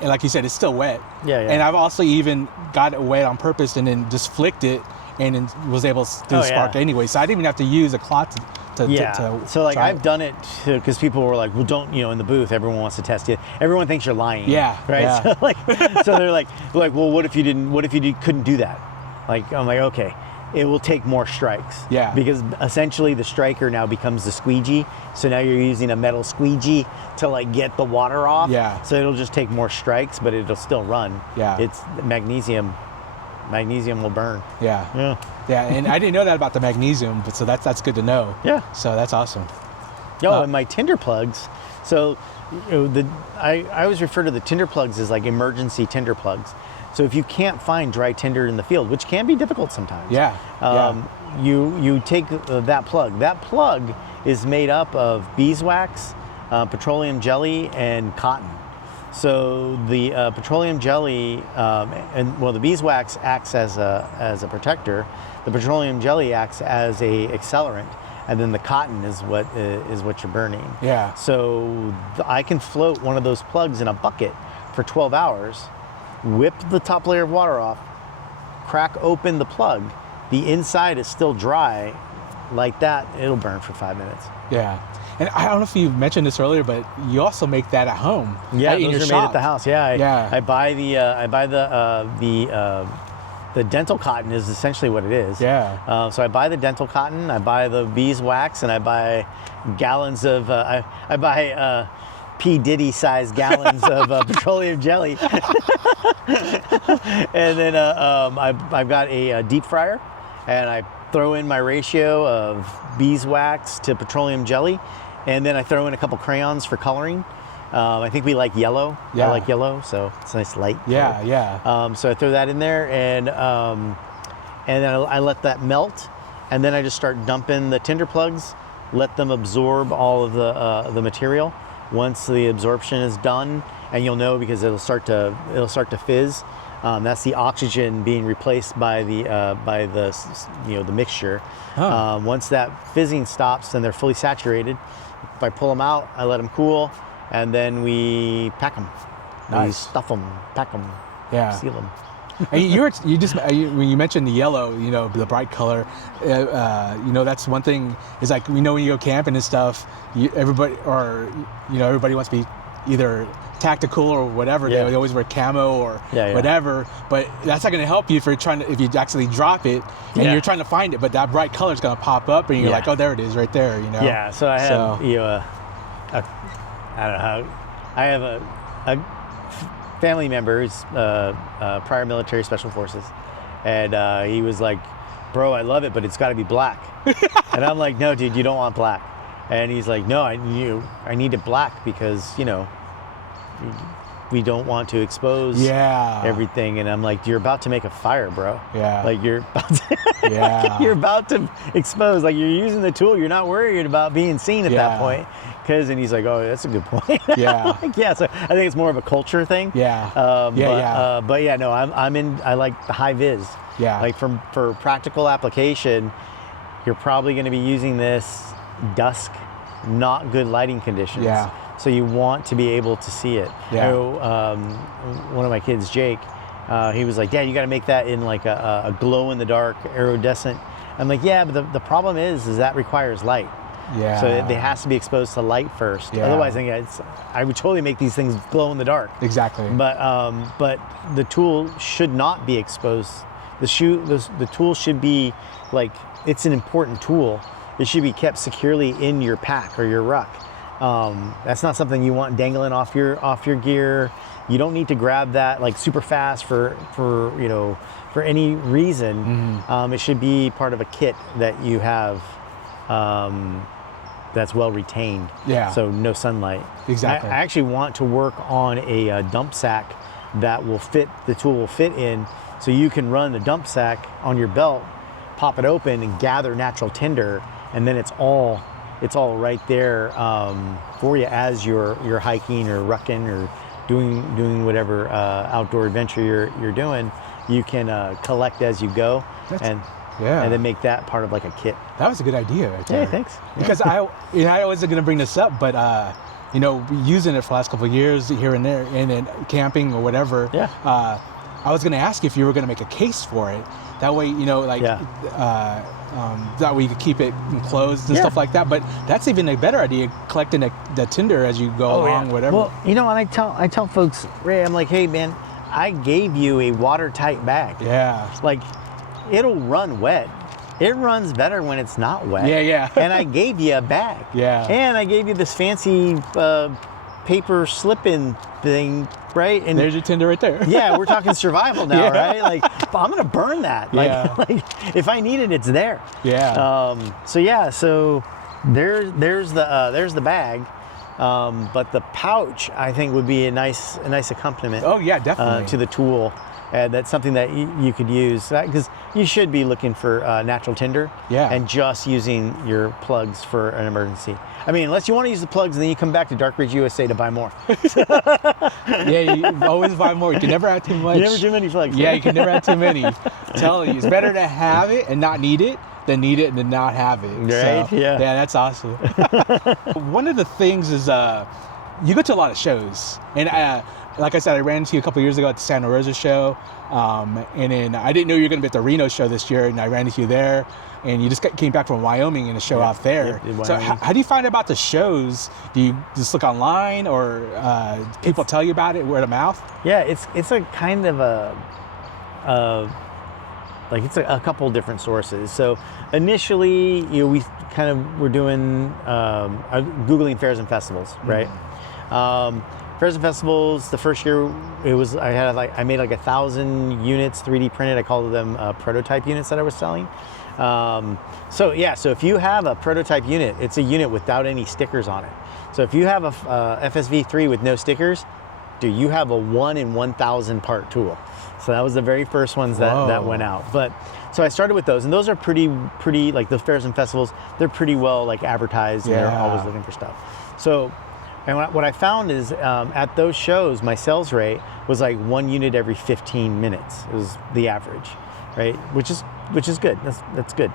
and like you said, it's still wet. Yeah. And I've also even got it wet on purpose and then just flicked it and then was able to do spark anyway. So I didn't even have to use a cloth to so like I've done it because people were like, well, don't, in the booth, everyone wants to test it. Everyone thinks you're lying. Yeah. Right. Yeah. So they're like, well, what if you couldn't do that? Like, I'm like, okay, it will take more strikes. Yeah. Because essentially the striker now becomes the squeegee. So now you're using a metal squeegee to like get the water off. Yeah. So it'll just take more strikes, but it'll still run. Yeah. It's magnesium. Magnesium will burn. Yeah. And I didn't know that about the magnesium, but so that's good to know. Yeah. So that's awesome. And my tinder plugs. So I always refer to the tinder plugs as like emergency tinder plugs. So if you can't find dry tinder in the field, which can be difficult sometimes, you take that plug. That plug is made up of beeswax, petroleum jelly, and cotton. So the petroleum jelly the beeswax acts as a protector. The petroleum jelly acts as a accelerant, and then the cotton is what you're burning. Yeah. So I can float one of those plugs in a bucket for 12 hours, whip the top layer of water off, crack open the plug. The inside is still dry. Like that, it'll burn for 5 minutes. Yeah. And I don't know if you mentioned this earlier, but you also make that at home. Yeah, in those your are shop. made at the house. I buy the dental cotton is essentially what it is. Yeah. So I buy the dental cotton, I buy the beeswax, and I buy gallons of I buy P. Diddy sized gallons of petroleum jelly. And then I've got a deep fryer, and I throw in my ratio of beeswax to petroleum jelly, and then I throw in a couple crayons for coloring. I think we like yellow. Yeah. I like yellow, so it's a nice light Yeah, color. yeah. So I throw that in there, and then I let that melt, and then I just start dumping the tinder plugs, let them absorb all of the material. Once the absorption is done, and you'll know because it'll start to fizz. That's the oxygen being replaced by the mixture. Huh. Once that fizzing stops and they're fully saturated, if I pull them out, I let them cool, and then we pack them. Nice. We stuff them, pack them, seal them. And when you mentioned the yellow, the bright color, that's one thing. Is like when you go camping and stuff. Everybody wants to be either tactical or whatever. Yeah. They always wear camo or whatever. But that's not going to help you if you actually drop it and you're trying to find it. But that bright color is going to pop up, and you're like, oh, there it is, right there. Yeah. So I have I don't know how. I have a family member who's prior military special forces, and he was like, "Bro, I love it, but it's got to be black." And I'm like, "No, dude, you don't want black." And he's like, "No, I need it black because we don't want to expose everything." And I'm like, "You're about to make a fire, bro. Yeah. Like you're about to, you're about to expose. Like you're using the tool. You're not worried about being seen at that point." And he's like, "Oh, that's a good point." Yeah. Like, yeah. So I think it's more of a culture thing. Yeah. But yeah, no, I like the high vis. Yeah. Like for practical application, you're probably going to be using this dusk, not good lighting conditions. Yeah. So you want to be able to see it. Yeah. I know, one of my kids, Jake, he was like, "Dad, you got to make that in like a glow in the dark, iridescent." I'm like, "Yeah, but the problem is that requires light. Yeah. So it has to be exposed to light first. Yeah. Otherwise, I would totally make these things glow in the dark." Exactly. But the tool should not be exposed. The tool should be like, it's an important tool. It should be kept securely in your pack or your ruck. That's not something you want dangling off your gear. You don't need to grab that like super fast for any reason. It should be part of a kit that you have that's well retained. Yeah. So no sunlight. Exactly. I actually want to work on a dump sack that the tool will fit in, so you can run the dump sack on your belt, pop it open, and gather natural tinder, and then it's all right there for you as you're hiking or rucking or doing whatever outdoor adventure you're doing. You can collect as you go, and then make that part of like a kit. That was a good idea right there. Yeah, thanks. Because I wasn't going to bring this up, but using it for the last couple of years here and there, and then camping or whatever. Yeah. I was going to ask if you were going to make a case for it. That way, that way you could keep it enclosed and stuff like that. But that's even a better idea, collecting the tinder as you go along, whatever. Well, and I tell folks, Ray, I'm like, "Hey, man, I gave you a watertight bag. Yeah. Like, it'll run wet. It runs better when it's not wet. Yeah. And I gave you a bag. Yeah. And I gave you this fancy paper slip-in thing, right? And there's your tinder right there. Yeah, we're talking survival now, right? Like, I'm gonna burn that. Like if I need it, it's there. Yeah. So there's the bag. But the pouch, I think, would be a nice accompaniment. Oh yeah, definitely. To the tool. That's something that you could use, because you should be looking for natural tinder, and just using your plugs for an emergency. I mean, unless you want to use the plugs and then you come back to Dark Ridge USA to buy more. Yeah, you always buy more. You can never have too much. You never too many plugs. Yeah, you can never have too many. I'm telling you, it's better to have it and not need it than need it and then not have it. Right? So, yeah, that's awesome. One of the things is you go to a lot of shows, and like I said, I ran into you a couple of years ago at the Santa Rosa show, and then I didn't know you were going to be at the Reno show this year, and I ran into you there, and you just came back from Wyoming and a show out there. So how do you find about the shows? Do you just look online, or people tell you about it word of mouth? Yeah, it's a kind of it's a couple different sources. So initially, we kind of were doing Googling fairs and festivals, right? Fairs and festivals, the first year I made like 1,000 units 3D printed. I called them prototype units that I was selling. So if you have a prototype unit, it's a unit without any stickers on it. So if you have a FSV3 with no stickers, dude, you have a 1 in 1,000 part tool. So that was the very first ones that went out. But so I started with those, and those are pretty like the fairs and festivals. They're pretty well like advertised, and they're always looking for stuff. So. And what I found is at those shows, my sales rate was like 1 unit every 15 minutes. It was the average, right? Which is good. That's good.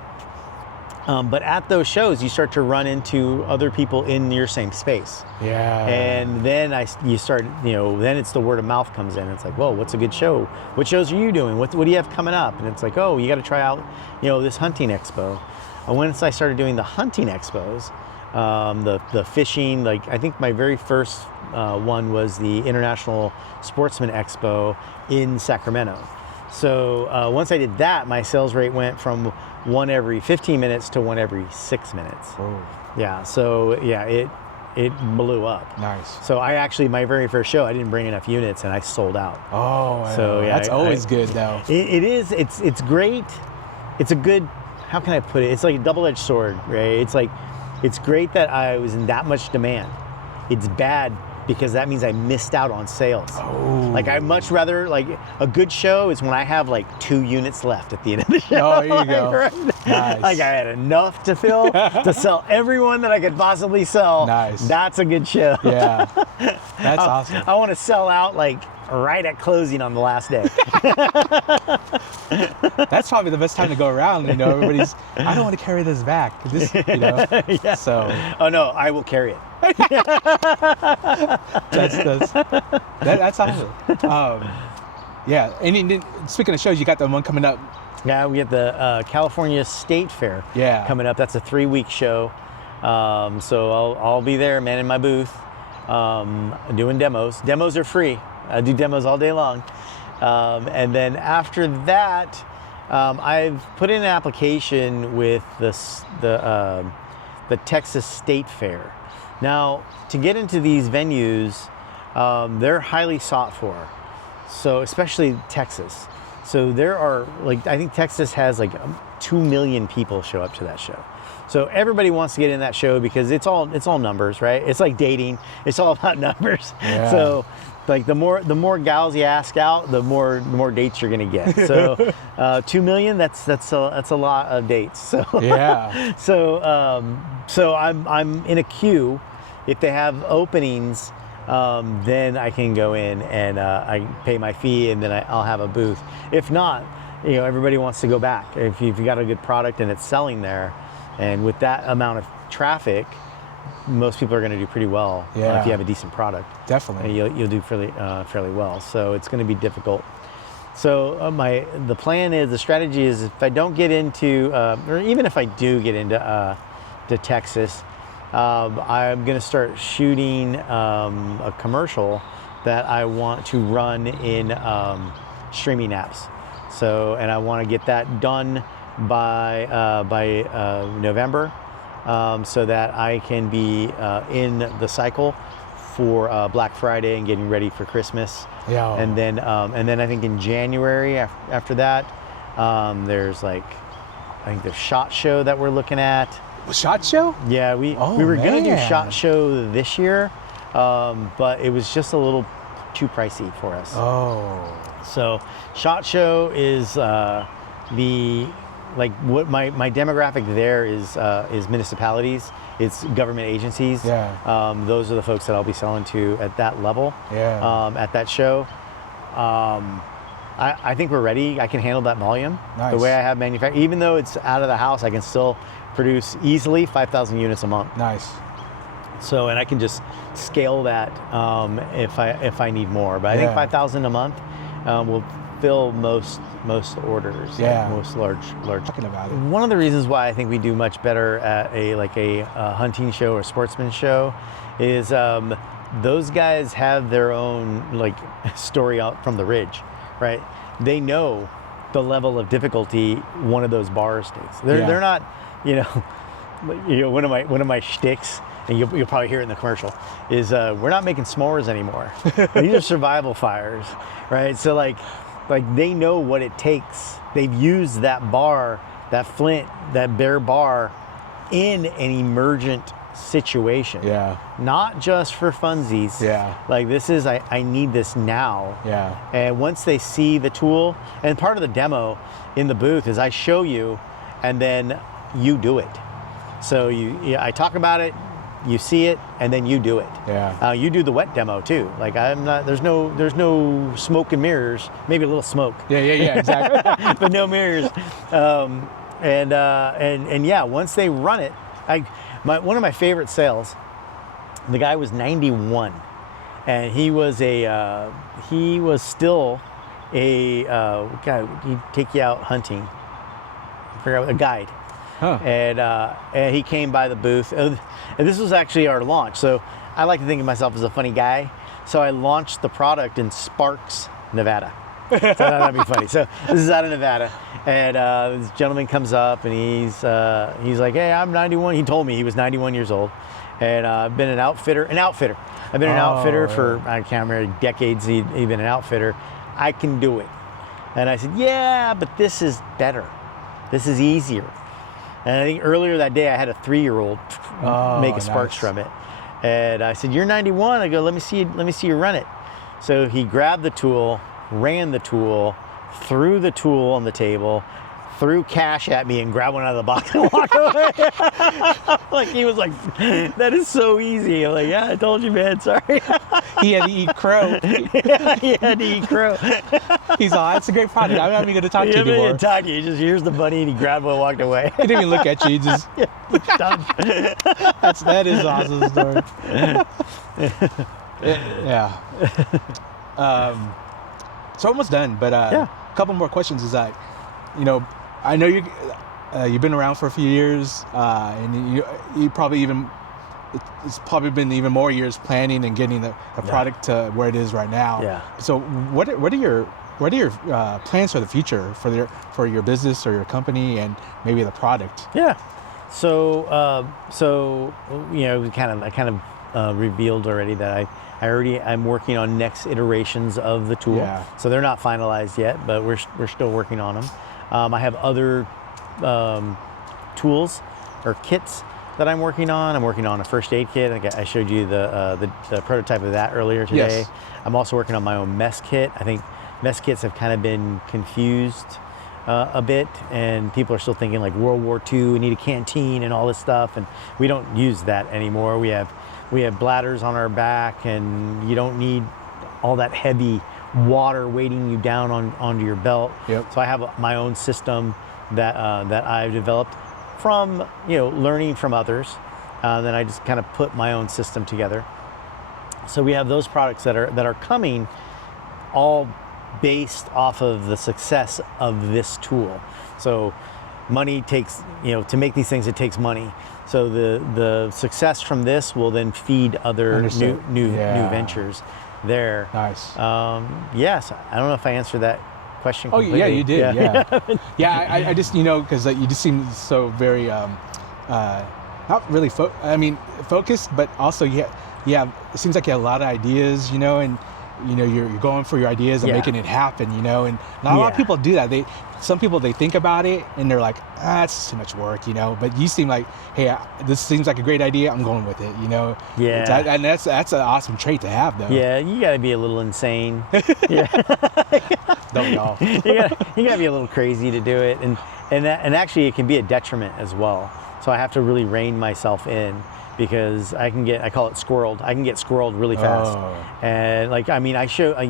But at those shows, you start to run into other people in your same space. Yeah. And then then it's the word of mouth comes in. It's like, whoa, what's a good show? What shows are you doing? What do you have coming up? And it's like, oh, you got to try out, this hunting expo. And once I started doing the hunting expos, the fishing, like I think my very first one was the International Sportsman Expo in Sacramento. So once I did that, my sales rate went from 1 every 15 minutes to 1 every 6 minutes. Oh. Yeah. So yeah, it blew up. Nice. So I actually, my very first show, I didn't bring enough units and I sold out. Oh, so yeah, that's always good though. It is. It's great. It's a good. How can I put it? It's like a double-edged sword, right? It's like, it's great that I was in that much demand. It's bad because that means I missed out on sales. Oh. Like I'd much rather, like a good show is when I have like 2 units left at the end of the show. Oh, there you go. Right? Nice. Like I had enough to fill to sell everyone that I could possibly sell. Nice. That's a good show. Yeah. That's awesome. I want to sell out like right at closing on the last day. That's probably the best time to go around. Everybody's, I don't want to carry this back. Yeah. So. Oh no, I will carry it. That's awesome. Yeah. And speaking of shows, you got the one coming up. Yeah, we have the California State Fair coming up. That's a 3-week show. So I'll be there, man, in my booth, doing demos. Demos are free. I do demos all day long. And then after that, I've put in an application with the Texas State Fair. Now, to get into these venues, they're highly sought for. So especially Texas. So there are, like, I think Texas has like 2 million people show up to that show. So everybody wants to get in that show because it's all numbers, right? It's like dating. It's all about numbers. Yeah. So like the more gals you ask out, the more dates you're gonna get. So 2 million, that's a lot of dates. So yeah. So I'm in a queue. If they have openings, then I can go in and I pay my fee, and then I'll have a booth. If not, everybody wants to go back. If you've got a good product and it's selling there, and with that amount of traffic, most people are going to do pretty well. Yeah. If you have a decent product, definitely, you'll do fairly well. So it's going to be difficult. So the plan is, the strategy is, if I don't get into, or even if I do get into to Texas, I'm going to start shooting a commercial that I want to run in streaming apps. So, and I want to get that done by November, so that I can be in the cycle for Black Friday and getting ready for Christmas. Yeah. And then I think in January after that, there's like, I think the SHOT Show that we're looking at. SHOT Show? Yeah, we were gonna do SHOT Show this year, but it was just a little too pricey for us. Oh. So SHOT Show is what my demographic there is municipalities. It's government agencies. Yeah. Those are the folks that I'll be selling to at that level. Yeah. At that show. I think we're ready. I can handle that volume. Nice. The way I have manufactured, even though it's out of the house, I can still produce easily 5,000 units a month. Nice. So, and I can just scale that if I need more. But I think 5,000 a month will fill most orders. Yeah. Most large. Talking about it. One of the reasons why I think we do much better at a hunting show or sportsman show is those guys have their own story out from the ridge, right? They know the level of difficulty one of those bars takes. They're not, one of my shticks, and you'll probably hear it in the commercial, is we're not making s'mores anymore. These are survival fires, right? So like they know what it takes. They've used that bar, that flint, that bare bar in an emergent situation. Yeah. Not just for funsies. Yeah. Like this is, I need this now. Yeah. And once they see the tool, and part of the demo in the booth is I show you, and then you do it. So I talk about it, you see it, and then you do it. Yeah. You do the wet demo too. Like there's no smoke and mirrors. Maybe a little smoke. Yeah, exactly. But no mirrors. And yeah, once they run it, one of my favorite sales, the guy was 91, and he was still a guy. He'd take you out hunting. I forgot, a guide. Huh. And he came by the booth, and this was actually our launch. So I like to think of myself as a funny guy. So I launched the product in Sparks, Nevada. So that'd be funny. So this is out of Nevada, and this gentleman comes up, and he's like, "Hey, I'm 91." He told me he was 91 years old, And I've been an outfitter. I've been an outfitter for, I can't remember, decades. He'd been an outfitter. I can do it. And I said, yeah, but this is better. This is easier. And I think earlier that day I had a 3-year-old make a sparks from it. And I said, you're 91. I go, let me see you run it. So he grabbed the tool, ran the tool, threw the tool on the table, threw cash at me and grabbed one out of the box and walked away. Like, he was like, that is so easy. I'm like, yeah, I told you, man, sorry. He had to eat crow. Yeah, he had to eat crow. He's all, that's a great product. I'm not even going to talk to you anymore. He talk to you. Just, here's the money, and he grabbed one and walked away. He didn't even look at you. He just, Done. that is an awesome story. Yeah. So almost done, but a couple more questions is that, you know, I know you've been around for a few years, and you probably even, it's probably been even more years planning and getting the product to where it is right now. Yeah. So what are your plans for the future for your business or your company and maybe the product? Yeah. So you know, I kind of revealed already that I'm working on next iterations of the tool. Yeah. So they're not finalized yet, but we're still working on them. I have other tools or kits that I'm working on. I'm working on a first aid kit. I showed you the prototype of that earlier today. Yes. I'm also working on my own mess kit. I think mess kits have kind of been confused a bit, and people are still thinking like World War II, we need a canteen and all this stuff, and we don't use that anymore. We have bladders on our back, and you don't need all that heavy water weighting you down onto your belt. Yep. So I have my own system that I've developed from, you know, learning from others. Then I just kind of put my own system together. So we have those products that are coming, all based off of the success of this tool. So money takes, you know, to make these things, it takes money. So the success from this will then feed other new ventures there. Nice. Yes, I don't know if I answered that question completely. Oh yeah, you did. Yeah. I just, you know, because you just seem so very not really focused, but also it seems like you have a lot of ideas, you know, and you know you're going for your ideas and making it happen, you know, and not a lot of people do that. Some people think about it and they're like, it's too much work, you know, but you seem like, hey, this seems like a great idea, I'm going with it, you know. Yeah. And that's an awesome trait to have, though. Yeah, you got to be a little insane. Yeah. Don't we all? you got to be a little crazy to do it, and actually it can be a detriment as well. So I have to really rein myself in, because I call it squirreled. I can get squirreled really fast. And like, I mean,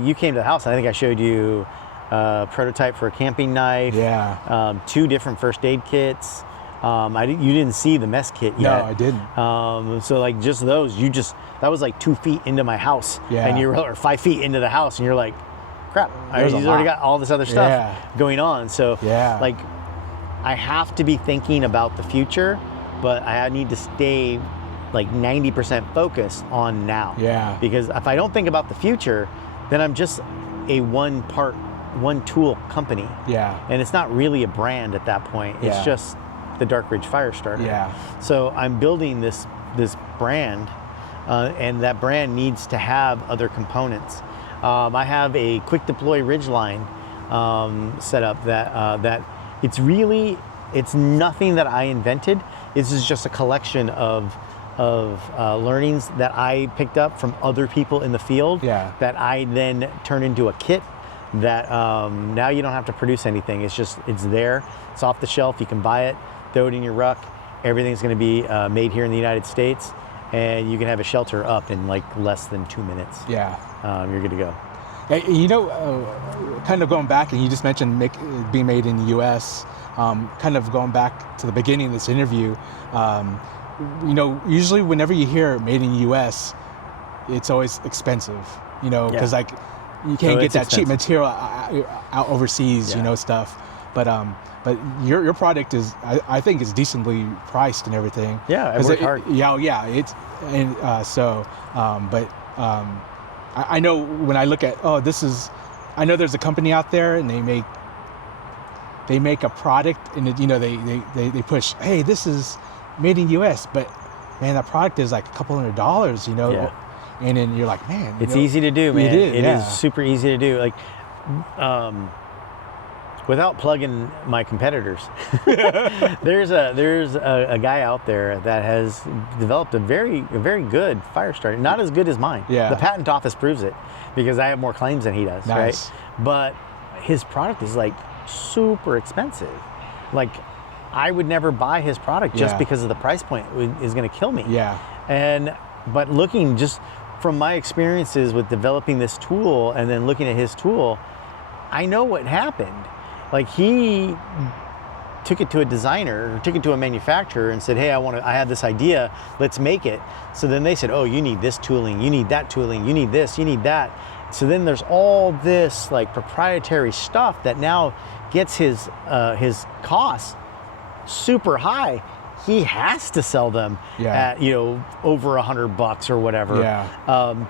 you came to the house, and I think I showed you a prototype for a camping knife. Yeah. 2 different first aid kits. You didn't see the mess kit yet. No, I didn't. So like just those, that was like 2 feet into my house, and or 5 feet into the house, and you're like, crap, he's already got all this other stuff going on. So like, I have to be thinking about the future, but I need to stay like 90% focused on now. Yeah. Because if I don't think about the future, then I'm just a one tool company. Yeah. And it's not really a brand at that point. It's just the Dark Ridge Fire Starter. Yeah. So I'm building this brand, and that brand needs to have other components. I have a quick deploy Ridgeline set up that it's nothing that I invented. This is just a collection of learnings that I picked up from other people in the field that I then turn into a kit that now you don't have to produce anything. It's there. It's off the shelf. You can buy it, throw it in your ruck. Everything's going to be made here in the United States, and you can have a shelter up in like less than 2 minutes. Yeah. You're good to go. You know, kind of going back, and you just mentioned being made in the U.S., kind of going back to the beginning of this interview, you know, usually whenever you hear made in the U.S., it's always expensive, you know, because like you can't get that cheap material out overseas, you know, stuff. But your product is, I think, is decently priced and everything. Yeah, I worked hard. I know when I look at, I know there's a company out there and they make a product, and you know they push, hey, this is made in U.S., but man, that product is like a couple $100, you know? Yeah. And then you're like, man. It's easy to do, man. It is super easy to do. Like, without plugging my competitors, there's a guy out there that has developed a very good fire starter. Not as good as mine. Yeah. The patent office proves it because I have more claims than he does. Nice. Right? But his product is like super expensive. Like, I would never buy his product just because of the price point is going to kill me. Yeah. But looking just from my experiences with developing this tool and then looking at his tool, I know what happened. Like, he took it to a designer, or took it to a manufacturer and said, hey, I have this idea, let's make it. So then they said, oh, you need this tooling, you need that tooling, you need this, you need that. So then there's all this like proprietary stuff that now gets his costs super high. He has to sell them at, you know, over $100 or whatever,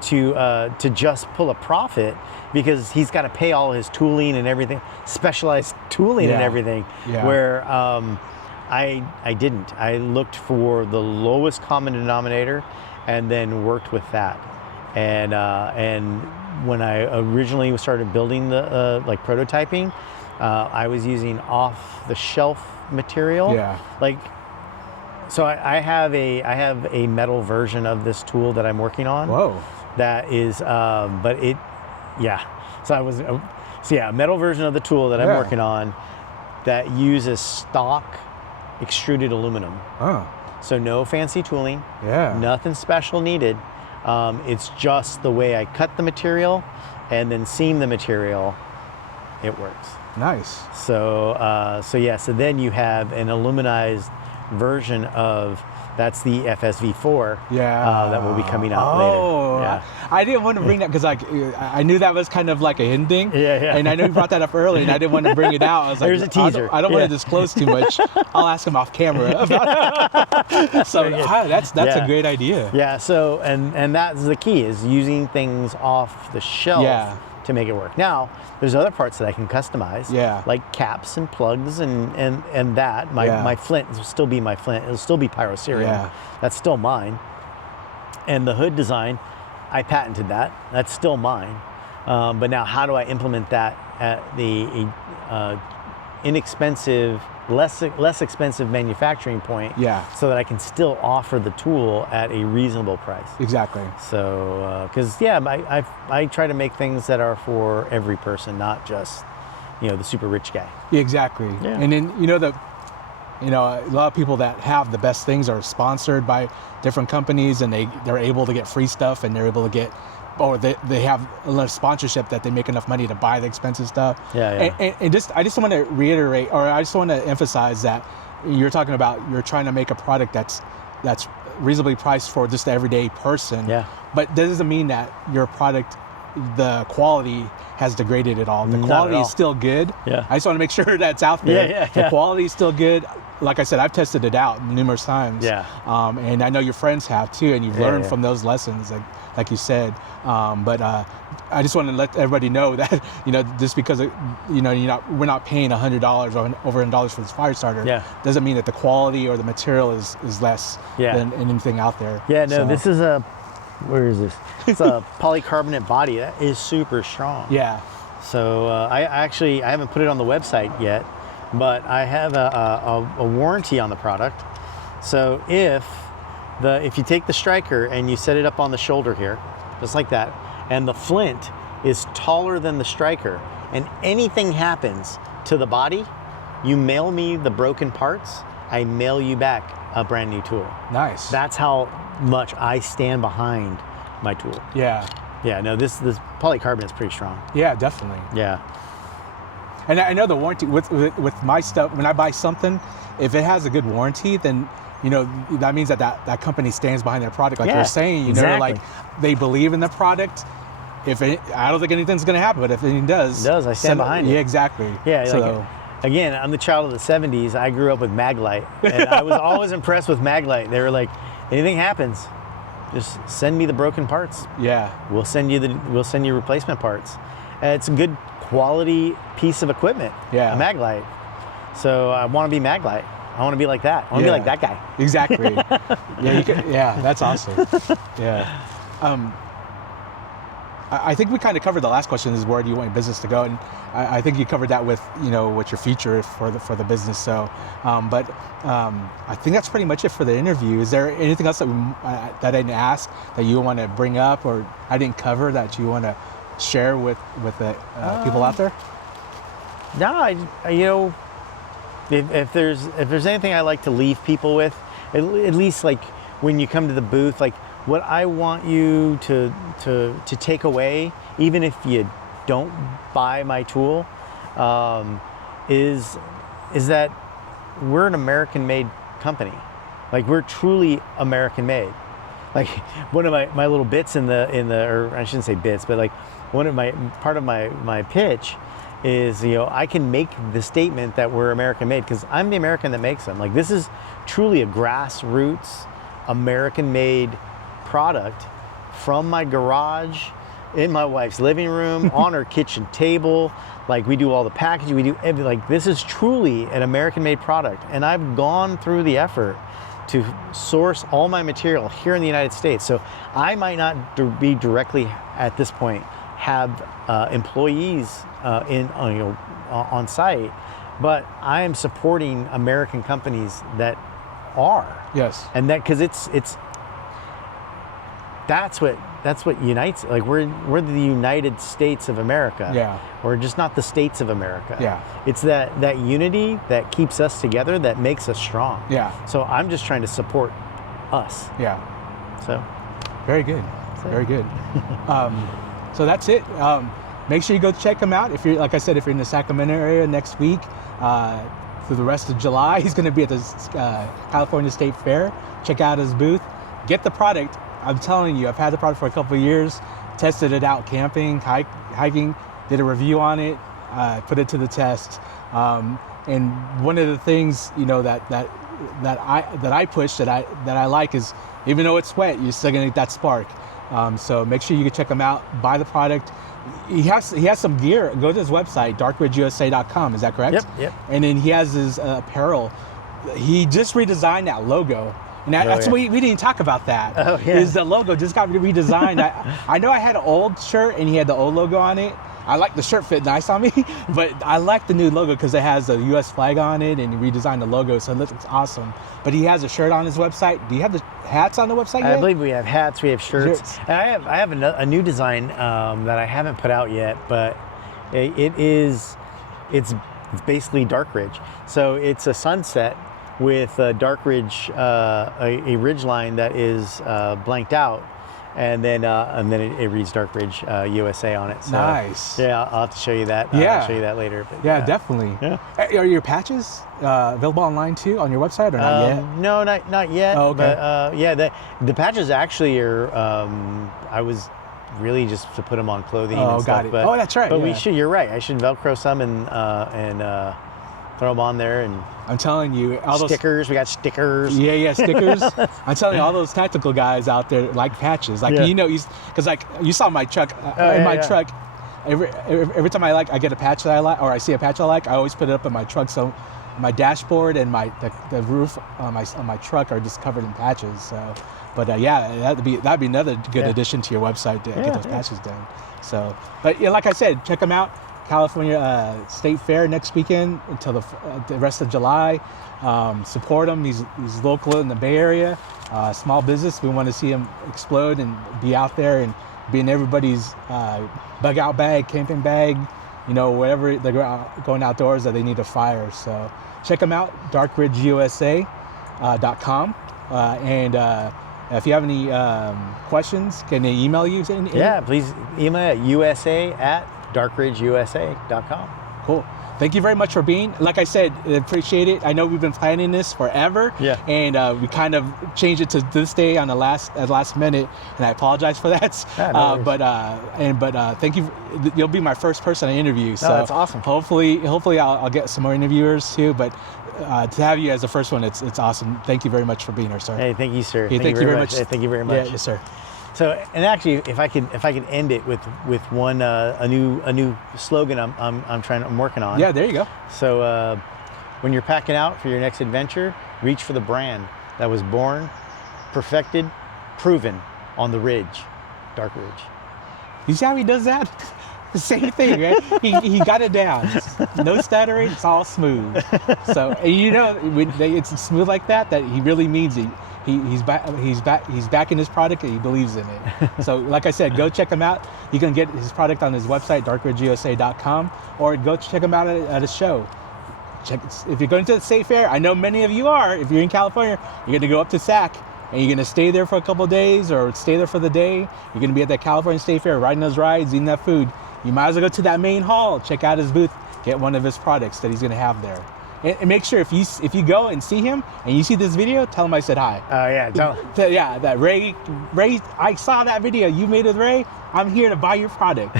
to just pull a profit, because he's got to pay all his tooling and everything, specialized tooling and everything. Where I didn't. I looked for the lowest common denominator, and then worked with that. And when I originally started building the like prototyping, I was using off-the-shelf material. Like. So I have a metal version of this tool that I'm working on. Whoa. That is, but it, So a metal version of the tool that I'm working on that uses stock extruded aluminum. Oh. So no fancy tooling. Yeah. Nothing special needed. It's just the way I cut the material and then seam the material. It works. Nice. So then you have an aluminized version of, that's the FSV4 that will be coming out later. I didn't want to bring that because like I knew that was kind of like a hidden thing. And I know you brought that up early, and I didn't want to bring it out. I was like, there's a teaser. I don't want to disclose too much. I'll ask him off camera about it. So that's a great idea. Yeah. So and that's the key, is using things off the shelf to make it work. Now, there's other parts that I can customize, like caps and plugs and that. My flint will still be my flint. It'll still be pyrocerium. That's still mine. And the hood design, I patented that. That's still mine. But now, how do I implement that at the inexpensive, less expensive manufacturing point, so that I can still offer the tool at a reasonable price? Exactly. So, because I try to make things that are for every person, not just, you know, the super rich guy. Exactly. And then a lot of people that have the best things are sponsored by different companies, and they're able to get free stuff, and they're able to get, or they have a lot of sponsorship that they make enough money to buy the expensive stuff. And I just want to reiterate, or I just want to emphasize that you're talking about, you're trying to make a product that's reasonably priced for just the everyday person. But that doesn't mean that your product, the quality has degraded at all. The quality is still good. I just want to make sure that's out there. The quality is still good. Like I said, I've tested it out numerous times. And I know your friends have too, and you've learned from those lessons, like you said. But I just want to let everybody know that, just because we're not paying $100 or over $100 for this fire starter, doesn't mean that the quality or the material is less than anything out there. This is where is this? It's a polycarbonate body that is super strong. So I haven't put it on the website yet, but I have a warranty on the product. So if you take the striker and you set it up on the shoulder here, just like that, and the flint is taller than the striker, and anything happens to the body, you mail me the broken parts, I mail you back a brand new tool. Nice. That's how much I stand behind my tool. No, this polycarbonate is pretty strong. Definitely. And I know the warranty with my stuff, when I buy something, if it has a good warranty, then that means that company stands behind their product, like you're saying. Like they believe in the product. I don't think anything's going to happen, but if anything does, I stand behind it. Exactly. So, again, I'm the child of the 70s. I grew up with Maglite, and I was always impressed with Maglite. They were like, anything happens, just send me the broken parts. We'll send you replacement parts. And it's a good quality piece of equipment. A Maglite. So I want to be Maglite. I want to be like that. I want to be like that guy. Exactly. Yeah, that's awesome. Yeah. I think we kind of covered the last question is where do you want your business to go, and I think you covered that with what your future for the business. So, I think that's pretty much it for the interview. Is there anything else that that I didn't ask that you want to bring up or I didn't cover that you want to share with the people out there? No, if there's anything I like to leave people with, at least like when you come to the booth, like what I want you to take away, even if you don't buy my tool, is that we're an American-made company. Like we're truly American-made. Like one of my little bits in the or I shouldn't say bits, but like part of my pitch is I can make the statement that we're American-made because I'm the American that makes them. Like this is truly a grassroots American-made product from my garage, in my wife's living room, on her kitchen table. Like we do all the packaging, we do everything. Like this is truly an American-made product, and I've gone through the effort to source all my material here in the United States. So I might not be directly at this point have employees on site, but I am supporting American companies that are. Yes. And that because it's that's what unites. Like we're the United States of America. Yeah. We're just not the states of America. Yeah. It's that unity that keeps us together, that makes us strong. Yeah. So I'm just trying to support us. Yeah. So. Very good. Very good. So that's it. Make sure you go check him out. If you're, like I said, if you're in the Sacramento area next week, for the rest of July, he's going to be at the California State Fair. Check out his booth. Get the product. I'm telling you, I've had the product for a couple of years, tested it out camping, hiking, did a review on it, put it to the test. And one of the things, that I push that I like is, even though it's wet, you're still gonna get that spark. So make sure you can check him out, buy the product. He has some gear. Go to his website, darkridgeusa.com. Is that correct? Yep. And then he has his apparel. He just redesigned that logo. And that's what we didn't talk about that. Oh, yeah. Is the logo just got redesigned. I know I had an old shirt and he had the old logo on it. I like the shirt fit nice on me, but I like the new logo because it has the U.S. flag on it and he redesigned the logo, so it looks awesome. But he has a shirt on his website. Do you have the hats on the website yet? I believe we have hats, we have shirts. And I have a new design that I haven't put out yet, but it's basically Dark Ridge. So it's a sunset with Dark Ridge, a ridge line that is blanked out, and then it reads Dark Ridge USA on it. So, nice. Yeah, I'll have to show you that. Yeah. I'll show you that later. But, yeah, definitely. Yeah. Are your patches available online too on your website or not yet? No, not yet. Oh, okay. But the patches actually are. I was really just to put them on clothing. Oh, and stuff, got it. But, Oh, that's right. But yeah. we should. You're right. I should Velcro some and throw them on there and. I'm telling you, all those stickers. We got stickers. Yeah, stickers. I'm telling you, all those tactical guys out there like patches. Like because like you saw my truck. Truck, every time I get a patch that I like, or I see a patch I like, I always put it up in my truck. So my dashboard and the roof on my truck are just covered in patches. So, but that'd be another good addition to your website to get those patches done. So, but like I said, check them out. California State Fair next weekend until the rest of July. Support them. He's local in the Bay Area, small business. We want to see him explode and be out there and be in everybody's bug out bag, camping bag, whatever they're going outdoors that they need a fire. So check them out, darkridgeusa.com. And if you have any questions, can they email you? Yeah, please email at usa@darkridgeusa.com. Cool. Thank you very much for being. Like I said, I appreciate it. I know we've been planning this forever. Yeah. And we kind of changed it to this day on the last minute, and I apologize for that. No but thank you. You'll be my first person I interview. So that's awesome. Hopefully I'll get some more interviewers too. But to have you as the first one, it's awesome. Thank you very much for being here, sir. Hey, thank you, sir. Hey, thank you very much. Hey, thank you very much. Yeah, yes, sir. So, and actually, if I can end it with one a new slogan I'm working on. Yeah, there you go. So, when you're packing out for your next adventure, reach for the brand that was born, perfected, proven on the ridge, Dark Ridge. You see how he does that? The same thing, right? He got it down. No stuttering. It's all smooth. So you know, it's smooth like that he really means it. He's backing his product and he believes in it. So like I said, go check him out. You can get his product on his website, darkridgeusa.com, or go check him out at a show. If you're going to the state fair, I know many of you are. If you're in California, you're going to go up to SAC and you're going to stay there for a couple of days or stay there for the day. You're going to be at that California State Fair, riding those rides, eating that food. You might as well go to that main hall, check out his booth, get one of his products that he's going to have there. And make sure if you go and see him and you see this video, tell him I said hi. Oh yeah, tell him. Yeah, that Ray, I saw that video you made with Ray. I'm here to buy your product.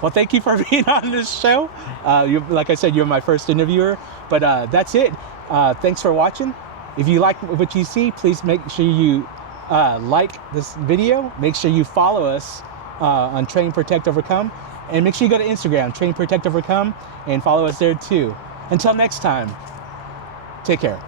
Well, thank you for being on this show. Like I said, you're my first interviewer, but that's it. Thanks for watching. If you like what you see, please make sure you like this video. Make sure you follow us on Train, Protect, Overcome. And make sure you go to Instagram, Train, Protect, Overcome, and follow us there too. Until next time, take care.